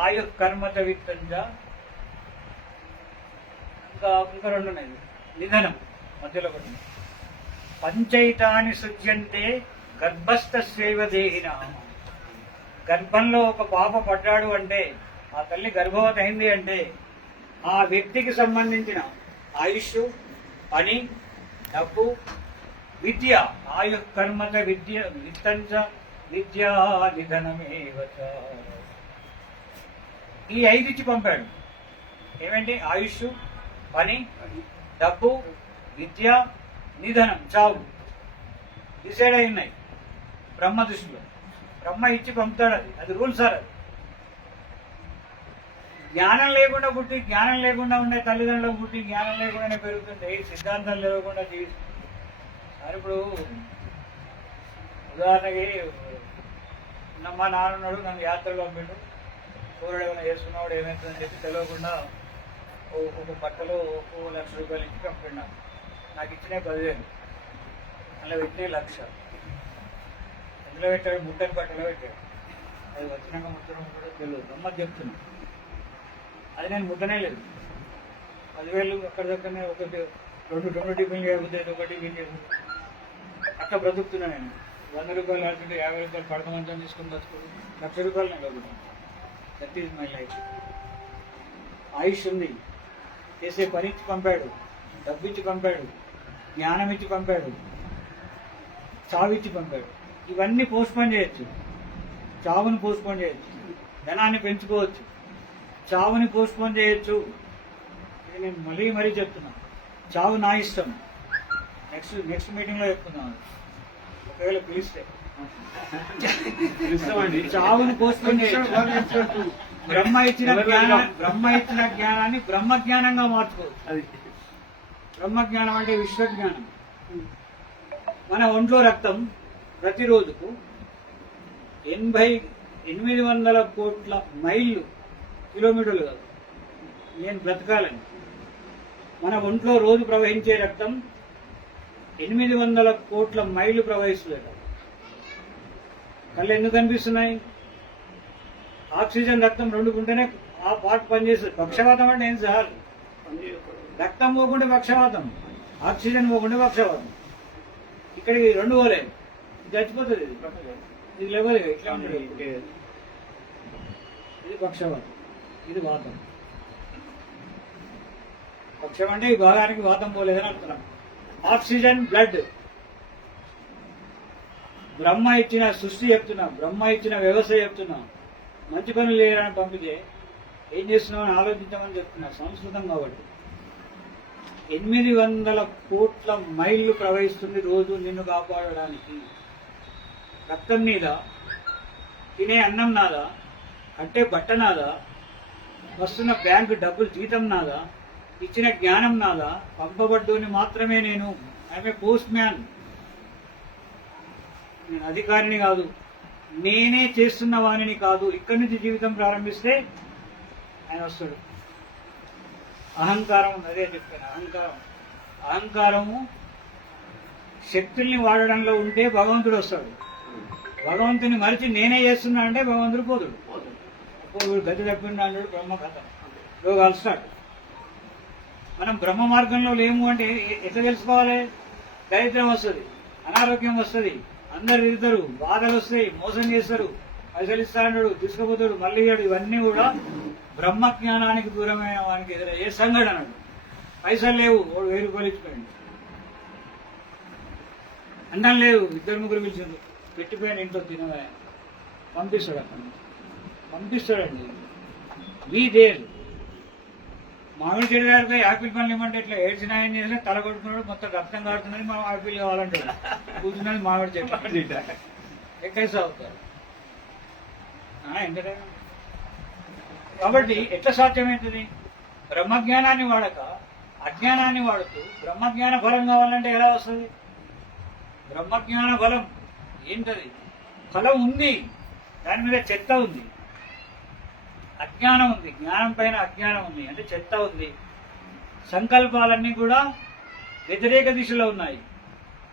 ఆయు కర్మత విత్తంచ ఇంకా రెండు ఉన్నాయి. నిధనం మధ్యలో ఒకటి. పంచైతాని సృజ్యంతే గర్భస్థస్యైవ దేహిన. గర్భంలో ఒక పాప పడ్డాడు అంటే, ఆ తల్లి గర్భవతి అయింది అంటే, ఆ వ్యక్తికి సంబంధించిన ఆయుష్, పని, డబ్బు, విద్య, ఆయు కర్మత విద్య విత్తంచ విద్యా నిధనమేవచ. ఈ 5 ఇచ్చి పంపాడు. ఏమంటే ఆయుష్, పని, డబ్బు, విద్య, నిధనం, చావు డిసైడ్ అయి ఉన్నాయి బ్రహ్మ దృష్టిలో. బ్రహ్మ ఇచ్చి పంపుతాడు. అది రూల్ సార్. అది జ్ఞానం లేకుండా పుట్టి, జ్ఞానం లేకుండా ఉండే తల్లిదండ్రులకు పుట్టి, జ్ఞానం లేకుండానే పెరుగుతుంటే సిద్ధాంతం లేకుండా జీవిస్తుంది. సార్ ఇప్పుడు ఉదాహరణకి మా నాన్న ఉన్నాడు, నన్ను యాత్రలు పంపిండు, కూరడు ఏమైనా చేసుకున్నవాడు ఏమవుతుందని చెప్పి తెలియకుండా ఒక బట్టలు 1 లక్ష రూపాయలు ఇచ్చి పంపిండు. నాకు ఇచ్చినే 10,000, అలా పెట్టినే 1,00,000. ఎందులో పెట్టాడు? ముట్టని బట్టలో పెట్టాడు. అది వచ్చినాక ముట్టడం కూడా తెలియదు. గమ్మత్ చెప్తున్నా. అది నేను ముట్టనే లేదు. 10,000 అక్కడ దగ్గరనే ఒకటి రెండు టిఫిన్లు చేయకపోతే ఒక టిఫిన్ చేయకపోతే అట్లా బ్రతుకుతున్నా నేను. 100 రూపాయలు ఆడుతుంటే 50 రూపాయలు పడక మంచం తీసుకుని బతుకుడు. 1,00,000 రూపాయలు నేను చదువుతాను. That is my life. ఆయుష్ ఉంది, చేసే పని ఇచ్చి పంపాడు, డబ్బు ఇచ్చి పంపాడు, జ్ఞానం ఇచ్చి పంపాడు, చావిచ్చి పంపాడు. ఇవన్నీ పోస్ట్పోన్ చేయొచ్చు. చావుని పోస్ట్పోన్ చేయొచ్చు, ధనాన్ని పెంచుకోవచ్చు, చావుని పోస్ట్పోన్ చేయొచ్చు. ఇది నేను మరీ చెప్తున్నా. చావు నా ఇష్టం. నెక్స్ట్ మీటింగ్లో చెప్తున్నాను, ఒకవేళ పిలిస్తే. చావుని పోస్ట్పోన్ చేయొచ్చు. బ్రహ్మ ఇచ్చిన జ్ఞానాన్ని బ్రహ్మజ్ఞానంగా మార్చుకోవచ్చు. బ్రహ్మజ్ఞానం అంటే విశ్వజ్ఞానం. మన ఒంట్లో రక్తం ప్రతిరోజుకు 800 కోట్ల మైళ్ళు, కిలోమీటర్లు కాదు, నేను బ్రతకాలని. మన ఒంట్లో రోజు ప్రవహించే రక్తం 800 కోట్ల మైళ్ళు ప్రవహిస్తుంది. కళ్ళు ఎందుకు కనిపిస్తున్నాయి? ఆక్సిజన్ రక్తం 2 ఉంటేనే ఆ పార్ట్ పనిచేస్తుంది. పక్షవాతం అంటే ఏం సార్? రక్తం పోకుంటే పక్షవాతం, ఆక్సిజన్ పోకుంటే పక్షవాతం. ఇక్కడికి 2 పోలేదు, చచ్చిపోతుంది. ఇది లేవదు, ఇట్లా ఉంటుంది. ఇది పక్షవాతం, ఇది వాతం. పక్షం అంటే ఈ భాగానికి వాతం పోలేదని అంటున్నాం. Oxygen, blood. బ్రహ్మ ఇచ్చిన సృష్టి చెప్తున్నా, బ్రహ్మ ఇచ్చిన వ్యవస్థ చెప్తున్నా. మంచి పనులు చేయడానికి పంపితే ఏం చేస్తున్నామని ఆలోచించమని చెప్తున్నా. సంస్కృతం కాబట్టి 800 కోట్ల మైళ్ళు ప్రవహిస్తుంది రోజు నిన్ను కాపాడడానికి. రక్తం నీదా, తినే అన్నం నాదా, కట్టే బట్ట నాదా, వస్తున్న బ్యాంకు డబ్బులు జీతం నాదా, ఇచ్చిన జ్ఞానం నాదా, పంపబడ్డోని మాత్రమే నేను. I'm a post man. నేను అధికారిని కాదు, నేనే చేస్తున్న వాణిని కాదు. ఇక్కడి నుంచి జీవితం ప్రారంభిస్తే ఆయన వస్తాడు. అహంకారం, అదే చెప్తాను. అహంకారము శక్తుల్ని వాడడంలో ఉంటే భగవంతుడు వస్తాడు. భగవంతుని మరిచి నేనే చేస్తున్నా అంటే భగవంతుడు పోతుడు. అప్పుడు గతి తప్పిండు అన్నాడు బ్రహ్మ కథ. యోగాలు స్టార్ట్. మనం బ్రహ్మ మార్గంలో లేము అంటే ఎట్లా తెలుసుకోవాలి? దరిద్రం వస్తుంది, అనారోగ్యం వస్తుంది, అందరు తిరుగుతారు, బాధలు వస్తాయి, మోసం చేస్తారు, పైసలు ఇస్తాడు, తీసుకుపోతాడు, మళ్ళీ ఇవన్నీ కూడా బ్రహ్మజ్ఞానానికి దూరమైన వానికి ఎదురయ్యే సంఘటనలు. పైసలు లేవు, 1000 రూపాయలు ఇచ్చిపోయింది. అన్నం లేదు, 2-3 పిలిచిండు, పెట్టిపోయాను ఇంట్లో తినగా. పంపిస్తాడు, అక్కడ పంపిస్తాడండి. We there. మామిడి చెడు గారికి యాపిల్ పనులు ఇవ్వమంటే ఇట్లా ఏడ్చిన ఆయన చేసినా తల కొట్టుకున్నాడు, మొత్తం రక్తం కాడుతున్నది, మనం యాపిల్ కావాలంటాడు. కూర్చున్నది మామిడి చెట్టు. ఎక్కడైతే అవుతారు ఎంటర్టైన్మెంట్. కాబట్టి ఎట్లా సాధ్యమవుతుంది? బ్రహ్మజ్ఞానాన్ని వాడక అజ్ఞానాన్ని వాడుతూ బ్రహ్మజ్ఞాన ఫలం కావాలంటే ఎలా వస్తుంది? బ్రహ్మజ్ఞాన ఫలం ఏంటది? ఫలం ఉంది, దాని మీద చెత్త ఉంది. అజ్ఞానం ఉంది, జ్ఞానం పైన అజ్ఞానం ఉంది, అంటే చెత్త ఉంది. సంకల్పాలన్నీ కూడా వ్యతిరేక దిశలో ఉన్నాయి,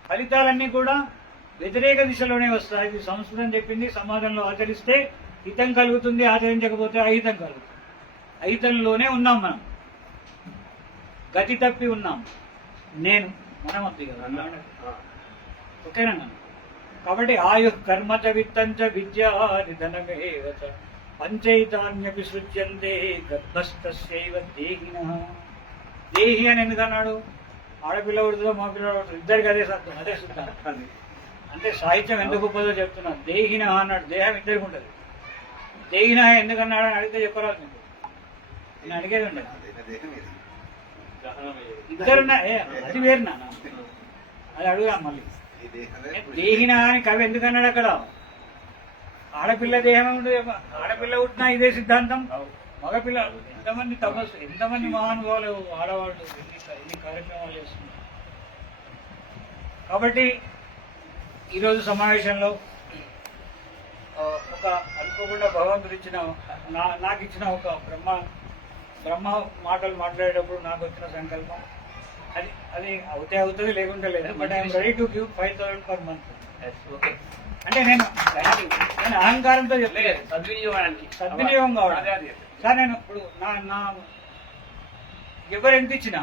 ఫలితాలన్నీ కూడా వ్యతిరేక దిశలోనే వస్తాయి. ఇది సంస్కృతం చెప్పింది. సమాజంలో ఆచరిస్తే హితం కలుగుతుంది, ఆచరించకపోతే అహితం కలుగుతుంది. అహితంలోనే ఉన్నాం మనం. గతి తప్పి ఉన్నాం. నేను మనమంతే కదా, ఓకేనా? కాబట్టి ఆయు కర్మచ విత్తంచ విద్యా నిధనమేవ చ పంచైతాన్యపి సృజ్యంతే గర్భస్థస్యైవ దేహినః. దేహి అని ఎందుకన్నాడు? ఆడపిల్ల ఉడుతుందో మా పిల్ల ఇద్దరికి అదే సత్యం, అదే శుద్ధం. అంటే సాహిత్యం ఎందుకు గొప్పదో చెప్తున్నా. దేహిన అన్నాడు, దేహం ఇద్దరికి ఉంటుంది. దేహిన ఎందుకన్నాడు అని అడిగితే చెప్పరాదు మీకు, నేను అడిగేది ఉండదు. ఇద్దరున్నా అది వేరు నాన్న, అది అడుగుదాం మళ్ళీ. దేహిన అని కవి ఎందుకన్నాడు అక్కడ? ఆడపిల్ల దేహం ఉంటుంది, ఆడపిల్ల పుట్టినా ఇదే సిద్ధాంతం. మగపిల్ల ఎంతమంది తపస్సు, ఎంతమంది మహానుభావులు ఆడవాళ్ళు ఎన్ని కార్యక్రమాలు చేస్తున్నారు. కాబట్టి ఈరోజు సమావేశంలో ఒక అనుకోకుండా భగవంతుడు ఇచ్చిన నాకు ఇచ్చిన ఒక బ్రహ్మ మాటలు మాట్లాడేటప్పుడు నాకు వచ్చిన సంకల్పం అది అవుతుంది లేకుంటే లేదు. But I'm ready to give 5,000 per month. అంటే నేను అహంకారంతో చెప్పలేదు, సద్వినియోగం కావాలి సార్. నేను ఇప్పుడు నా ఎవరు ఎంత ఇచ్చినా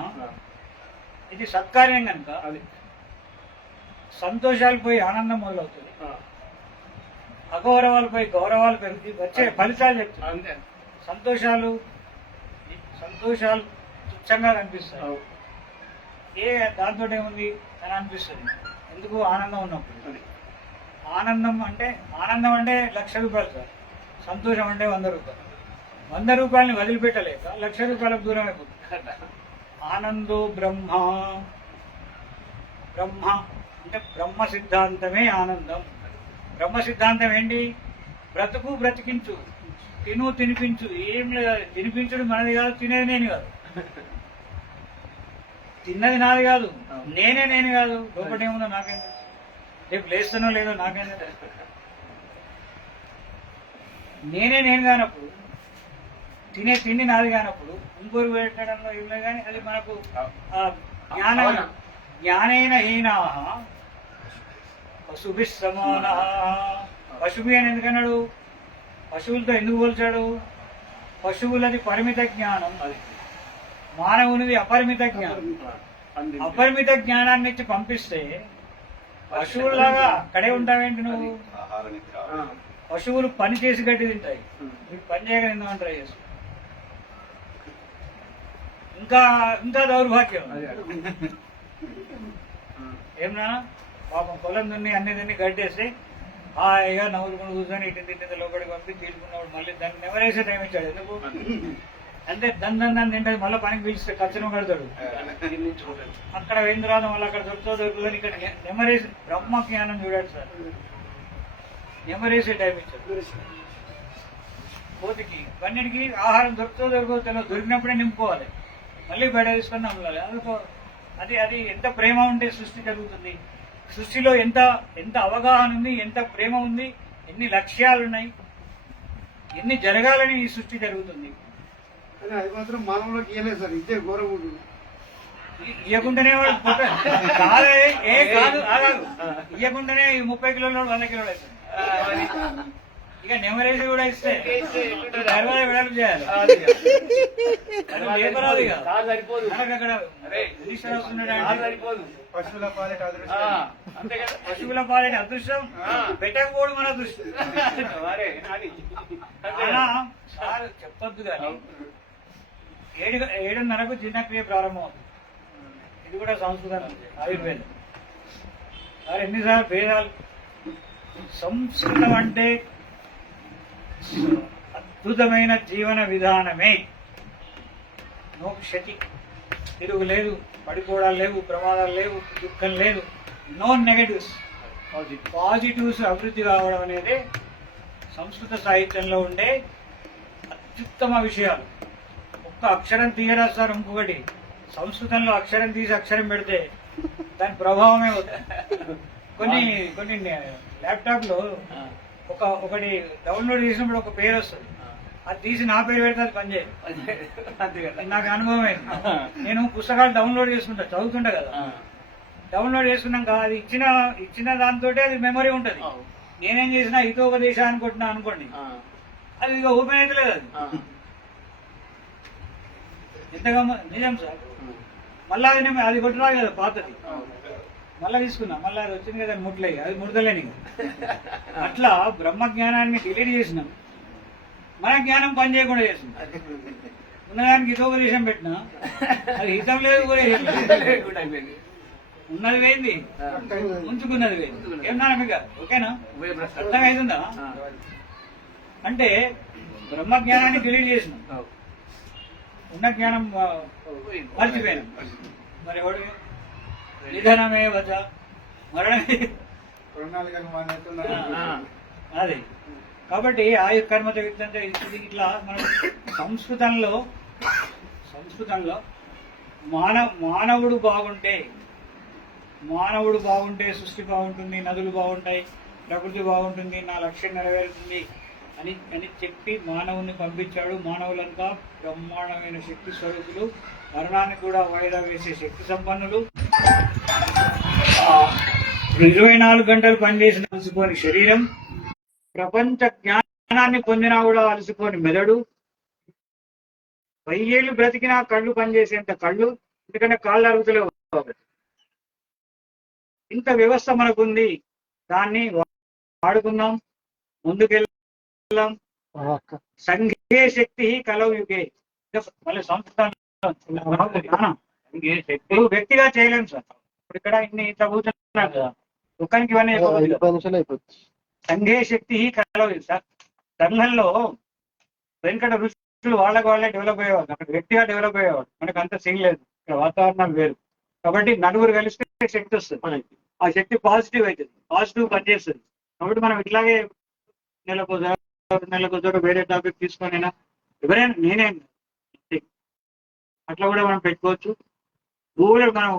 ఇది సత్కార్యం కనుక అది సంతోషాలు పోయి ఆనందం మొదలవుతుంది, అగౌరవాలు పోయి గౌరవాలు పెరుగుతాయి, వచ్చే ఫలితాలు చెప్తాయి. సంతోషాలు తుచ్చంగా కనిపిస్తాయి. దాంతో ఏముంది అని అనిపిస్తుంది. ఎందుకు? ఆనందం ఉన్నప్పుడు. ఆనందం అంటే 1,00,000 రూపాయలు సార్. సంతోషం అంటే 100 రూపాయలు. 100 రూపాయలని వదిలిపెట్టలేక 1,00,000 రూపాయలకు దూరం అయిపోతుంది. ఆనందో బ్రహ్మ అంటే బ్రహ్మ సిద్ధాంతమే ఆనందం. బ్రహ్మ సిద్ధాంతం ఏంటి? బ్రతికించు, తినిపించు. ఏం లేదు, తినిపించుడు మనది కాదు, తినేది నేను కాదు, తిన్నది నాది కాదు, నేను కాదు. లోపల ఏముందో నాకేం, రేపు లేస్తానో లేదో నాకేం. నేను కానప్పుడు, తినే తిండి నాది కానప్పుడు ఇంకోరు పెట్టడంలో ఏం లేదు. కానీ అది మనకు జ్ఞానైన హీనాః పశుభిః సమానః. పశుభి అని ఎందుకన్నాడు? పశువులతో ఎందుకు పోల్చాడు? పశువులది పరిమిత జ్ఞానం, మానవునిది అపరిమిత జ్ఞానం. అపరిమిత జ్ఞానాన్ని ఇచ్చి పంపిస్తే పశువులాగా అక్కడే ఉంటావేంటి నువ్వు? పశువులు పని చేసి గడ్డి తింటాయి, మీకు పని చేయగా తిందామని ట్రై చేస్తావు. ఇంకా దౌర్భాగ్యం ఏమన్నా పాపం పొలం దున్ని అన్ని దున్ని గడ్డేసి హాయిగా నవ్వులుకొని కూర్చొని ఇటు లోపలికి పంపి తీసుకున్నప్పుడు మళ్ళీ దాన్ని నెవరేసే టైం ఇచ్చాడు. ఎందుకు అంటే దాన్ని తింటే మళ్ళీ పనికి పిలిస్తే ఖర్చును కడతాడు. అక్కడ అయిన తర్వాత మళ్ళీ అక్కడ దొరుకుతుందని ఇక్కడ నెమరేసి బ్రహ్మ జ్ఞానం చూడాడు సార్. నెమరేసే టైం ఇచ్చాడు. కోతికి పన్నెండుకి ఆహారం దొరకదో తెలియదు, దొరికినప్పుడే నింపుకోవాలి, మళ్ళీ బయట తీసుకొని నమ్మాలి. అందుకో అది ఎంత ప్రేమ ఉంటే సృష్టి జరుగుతుంది. సృష్టిలో ఎంత అవగాహన ఉంది, ఎంత ప్రేమ ఉంది, ఎన్ని లక్ష్యాలు ఉన్నాయి, ఎన్ని జరగాలని ఈ సృష్టి జరుగుతుంది. అది మాత్రం మానవులకు ఇవ్వలేదు సార్, ఇదే ఘోరం ఉంటుంది. ఇవ్వకుండానే వాడు కాదు ఇవ్వకుండానే 30 కిలోలు 100 కిలోలు అవుతుంది. ఇక నెమరేసి కూడా ఇస్తే తర్వాత విడాలు చేయాలి. పశువుల పాలెట అదృష్టం పెట్టకపోవడం మన అదృష్టం. చెప్పొద్దు కానీ 7:30కు జీర్ణక్రియ ప్రారంభం అవుతుంది. ఇది కూడా సంస్కృతం, ఆయుర్వేదం. సార్ ఎన్నిసార్లు భేదాలు. సంస్కృతం అంటే అద్భుతమైన జీవన విధానమే. నో క్షతి, తిరుగు లేదు, పడిపోవడాలు లేవు, ప్రమాదాలు లేవు, దుఃఖం లేదు, నో నెగటివ్స్, పాజిటివ్స్ అభివృద్ధి కావడం అనేది సంస్కృత సాహిత్యంలో ఉండే అత్యుత్తమ విషయాలు. ఒక్క అక్షరం తీయరా సార్. ఇంకొకటి సంస్కృతంలో అక్షరం తీసి అక్షరం పెడితే దాని ప్రభావమే అవుతుంది. కొన్ని ల్యాప్టాప్ లో ఒకటి డౌన్లోడ్ చేసినప్పుడు ఒక పేరు వస్తుంది, అది తీసి నా పేరు పెడితే అది పనిచేయదు. నాకు అనుభవం అయింది. నేను పుస్తకాలు డౌన్లోడ్ చేసుకుంటా, చదువుతుంటా కదా. డౌన్లోడ్ చేసుకున్నాక అది ఇచ్చిన దాంతో అది మెమరీ ఉంటుంది. నేనేం చేసినా హితోపదేశాన్ని కొట్టినా అనుకోండి, అది ఇక ఓపెన్ అయితే లేదు. అది ఎంతగా నిజం సార్. మళ్ళీ అది కొట్టురాదు కదా పాతది, మళ్ళీ తీసుకున్నా, మళ్ళీ అది వచ్చింది కదా ముట్లే, అది ముడతలేని. అట్లా బ్రహ్మ జ్ఞానాన్ని డిలీట్ చేసినాం, మన జ్ఞానం పని చేయకుండా చేసినాం. ఉన్నదానికి హితోపదేశం పెట్టినా అది హితం లేదు, ఉన్నది పోయింది, ఉంచుకున్నది పోయింది. ఏమన్నా మీకు ఓకేనా, అర్థమవుతుందా? అంటే బ్రహ్మ జ్ఞానాన్ని డిలీట్ చేసినాం, ఉన్న జ్ఞానం మర్చిపోయినాం. మరి ఎవడు నిధనమే వచ మరణమే అది. కాబట్టి ఆయు కర్మత విద్యంటే ఇది ఇట్లా మనం సంస్కృతంలో మానవుడు బాగుంటే సృష్టి బాగుంటుంది, నదులు బాగుంటాయి, ప్రకృతి బాగుంటుంది, నా లక్ష్యం నెరవేరుతుంది అని చెప్పి మానవుని పంపించాడు. మానవులంతా బ్రహ్మాండమైన శక్తి స్వరూపులు, మరణాన్ని కూడా వాయిదా వేసే శక్తి సంపన్నులు. 24 గంటలు పనిచేసిన అలసిపోని శరీరం, ప్రపంచ జ్ఞానాన్ని పొందినా కూడా అలసిపోని మెదడు, 1000 ఏళ్ళు బ్రతికినా కళ్ళు పనిచేసేంత కళ్ళు, ఎందుకంటే కాళ్ళు అరుగుతలేవు. ఇంత వ్యవస్థ మనకుంది, దాన్ని వాడుకుందాం, ముందుకెళ్దాం. సంఘే శక్తి కలవు యుగే. మళ్ళీ సంస్కృతం వ్యక్తిగా చేయలేము సార్. ఇప్పుడు ఇక్కడ ఇట్లా కూర్చున్నాం కదా, ఒక్కరికి ఇవన్నీ సంఘే శక్తి కలవు సార్. సంఘంలో వెంకట ఋషులు వాళ్ళే డెవలప్ అయ్యేవాడు, అక్కడ వ్యక్తిగా డెవలప్ అయ్యేవాడు. మనకు అంత సీన్ లేదు, ఇక్కడ వాతావరణం వేరు. కాబట్టి నలుగురు కలిస్తే శక్తి వస్తుంది మనకి, ఆ శక్తి పాజిటివ్ అవుతుంది, పాజిటివ్ పనిచేస్తుంది. కాబట్టి మనం ఇట్లాగే నెలకు వేరే టాపిక్ తీసుకొనైనా ఎవరైనా నేనే అట్లా కూడా మనం పెట్టుకోవచ్చు. ఊళ్ళో మనం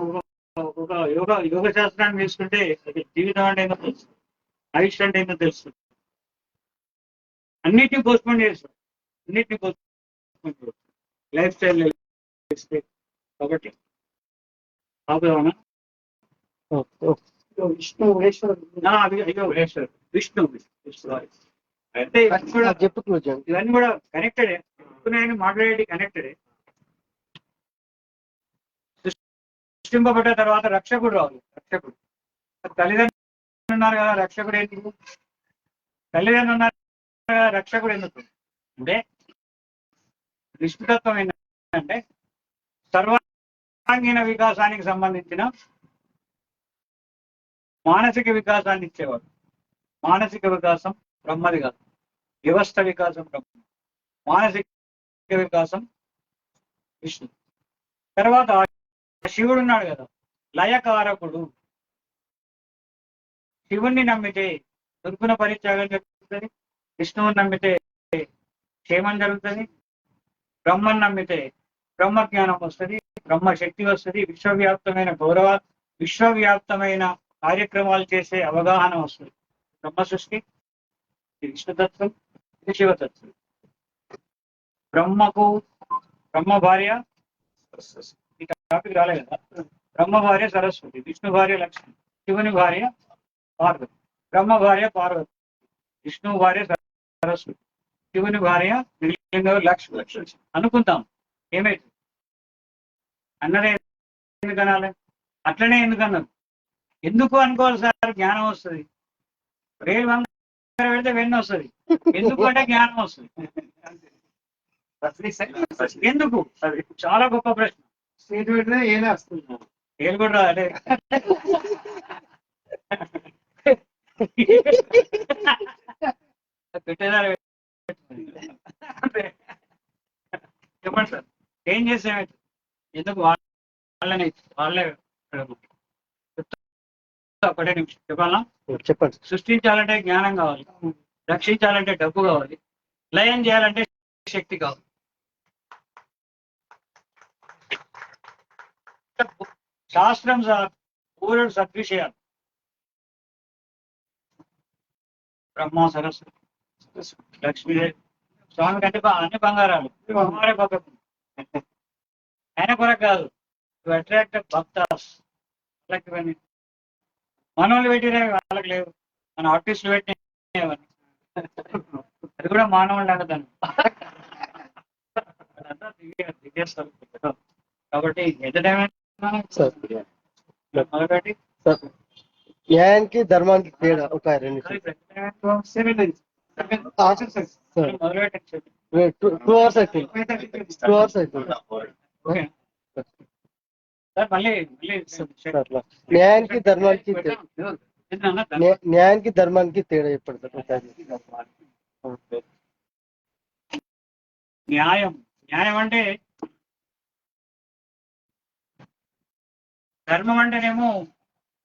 ఒక యోగ శాస్త్రాన్ని తీసుకుంటే జీవితం అంటే ఏంటో తెలుస్తుంది, ఆయుష్ అంటే ఏంటో తెలుస్తుంది. అన్నిటిని పోస్ట్పోన్ చేస్తాం, లైఫ్ స్టైల్. కాబట్టి ఆపుదామా? విష్ణు అంటే ఇవన్నీ కూడా కనెక్టెడే, మాట్లాడేది కనెక్టెడే. సృష్టింపబడ్డ తర్వాత రక్షకుడు రావాలి. తల్లిదండ్రులు ఉన్నారు కదా, రక్షకుడు ఎందుకు? తల్లిదండ్రులు ఉన్నారు కదా, రక్షకుడు ఎందుకు అంటే విష్ణుతత్వం ఏంటంటే సర్వాంగీణ వికాసానికి సంబంధించిన మానసిక వికాసాన్ని ఇచ్చేవాడు. మానసిక వికాసం బ్రహ్మది కాదు, వ్యవస్థ వికాసం బ్రహ్మ, మానసిక వికాసం విష్ణు. తర్వాత శివుడు ఉన్నాడు కదా, లయకారకుడు. శివుణ్ణి నమ్మితే దుర్గుణ పరిత్యాగం జరుగుతుంది, విష్ణువుని నమ్మితే క్షేమం జరుగుతుంది, బ్రహ్మను నమ్మితే బ్రహ్మజ్ఞానం వస్తుంది, బ్రహ్మశక్తి వస్తుంది, విశ్వవ్యాప్తమైన కార్యక్రమాలు చేసే అవగాహన వస్తుంది. బ్రహ్మ సృష్టి, ఇది విష్ణుతత్వం, ఇది శివతత్వం. బ్రహ్మ భార్య, ఈ టాపిక్ రాలే కదా, బ్రహ్మ భార్య సరస్వతి, విష్ణు భార్య లక్ష్మి, శివుని భార్య పార్వతి. బ్రహ్మ భార్య పార్వతి, విష్ణువు భార్య సరస్వతి, శివుని భార్య లక్ష్మి. అనుకుంటాం, ఏమైతుంది అన్నదే ఎందుకు అనాలి? అట్లనే ఎందుకు అన్నారు? ఎందుకు అనుకోవాలి సార్? జ్ఞానం వస్తుంది. రేలు వంకర పెడితే వెన్న వస్తుంది, ఎందుకు అంటే జ్ఞానం వస్తుంది. ఎందుకు? అది చాలా గొప్ప ప్రశ్న. స్టేట్ పెడితే ఏదే వస్తుంది, ఏలు కూడా అదే. పెట్టేదారు చెప్పండి సార్, ఏం చేస్తే ఎందుకు? వాళ్ళే ఒకటే నిమిషం చెప్పాలా? చెప్పండి. సృష్టించాలంటే జ్ఞానం కావాలి, రక్షించాలంటే డబ్బు కావాలి, లయం చేయాలంటే శక్తి కావాలి. శాస్త్రం పూర్వుడు సద్విషయాలు. బ్రహ్మ సరస్వతి లక్ష్మీదేవి స్వామి కంటే అన్ని బంగారాలు బంగారే భగవత్. ఆయన కొరకు కాదు, టు అట్రాక్ట్ భక్తాస్. వాళ్ళకి ఇవన్నీ మనోళ్ళు పెట్టినవి వాళ్ళకి లేవు, మన ఆర్టిస్టులు పెట్టినవన్నీ. అది కూడా మానవుళ్ళు అంటాను. కాబట్టి ఎంటర్టైన్మెంట్ సార్ మొదటి సార్ న్యాయానికి ధర్మానికి తేడా ఒక 2 సార్ మొదలుపెట్టి 2 hours అవుతుంది 2 hours అవుతుంది ఓకే సార్ మళ్ళీ సార్ అట్లా న్యాయానికి ధర్మానికి న్యాయానికి ధర్మానికి తేడా చెప్పండి సార్ న్యాయం న్యాయం అంటే ధర్మం అంటేనేమో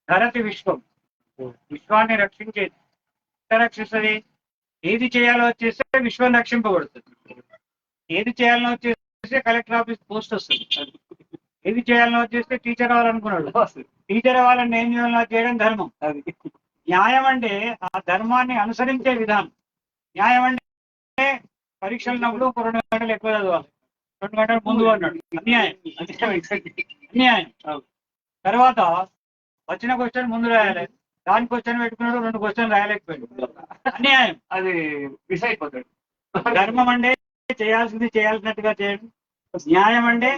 ధరతి విశ్వం, విశ్వాన్ని రక్షించేది. ఎట్లా రక్షిస్తుంది? ఏది చేయాలో వచ్చేస్తే విశ్వం రక్షింపబడుతుంది, ఏది చేయాలో వచ్చేస్తే కలెక్టర్ ఆఫీస్ పోస్ట్ వస్తుంది, ఏది చేయాలో వచ్చేస్తే టీచర్ అవ్వాలనుకున్నాడు, టీచర్ అవ్వాలని ఏం చేయాలో చేయడం ధర్మం. అది న్యాయం అంటే ఆ ధర్మాన్ని అనుసరించే విధానం. న్యాయం అంటే పరీక్షలు ఉన్నప్పుడు 2 గంటలు ఎక్కువ చదవాలి, 2 గంటలు ముందు అన్నాడు, అన్యాయం. అన్యాయం. తర్వాత వచ్చిన క్వశ్చన్ ముందు రాయాలి, దాని క్వశ్చన్ పెట్టుకున్నాడు 2 క్వశ్చన్ రాయలేకపోయాడు, అన్యాయం. అది మిస్ అయిపోతాడు. ధర్మం అంటే చేయాల్సింది చేయాల్సినట్టుగా చేయడం, న్యాయం అంటే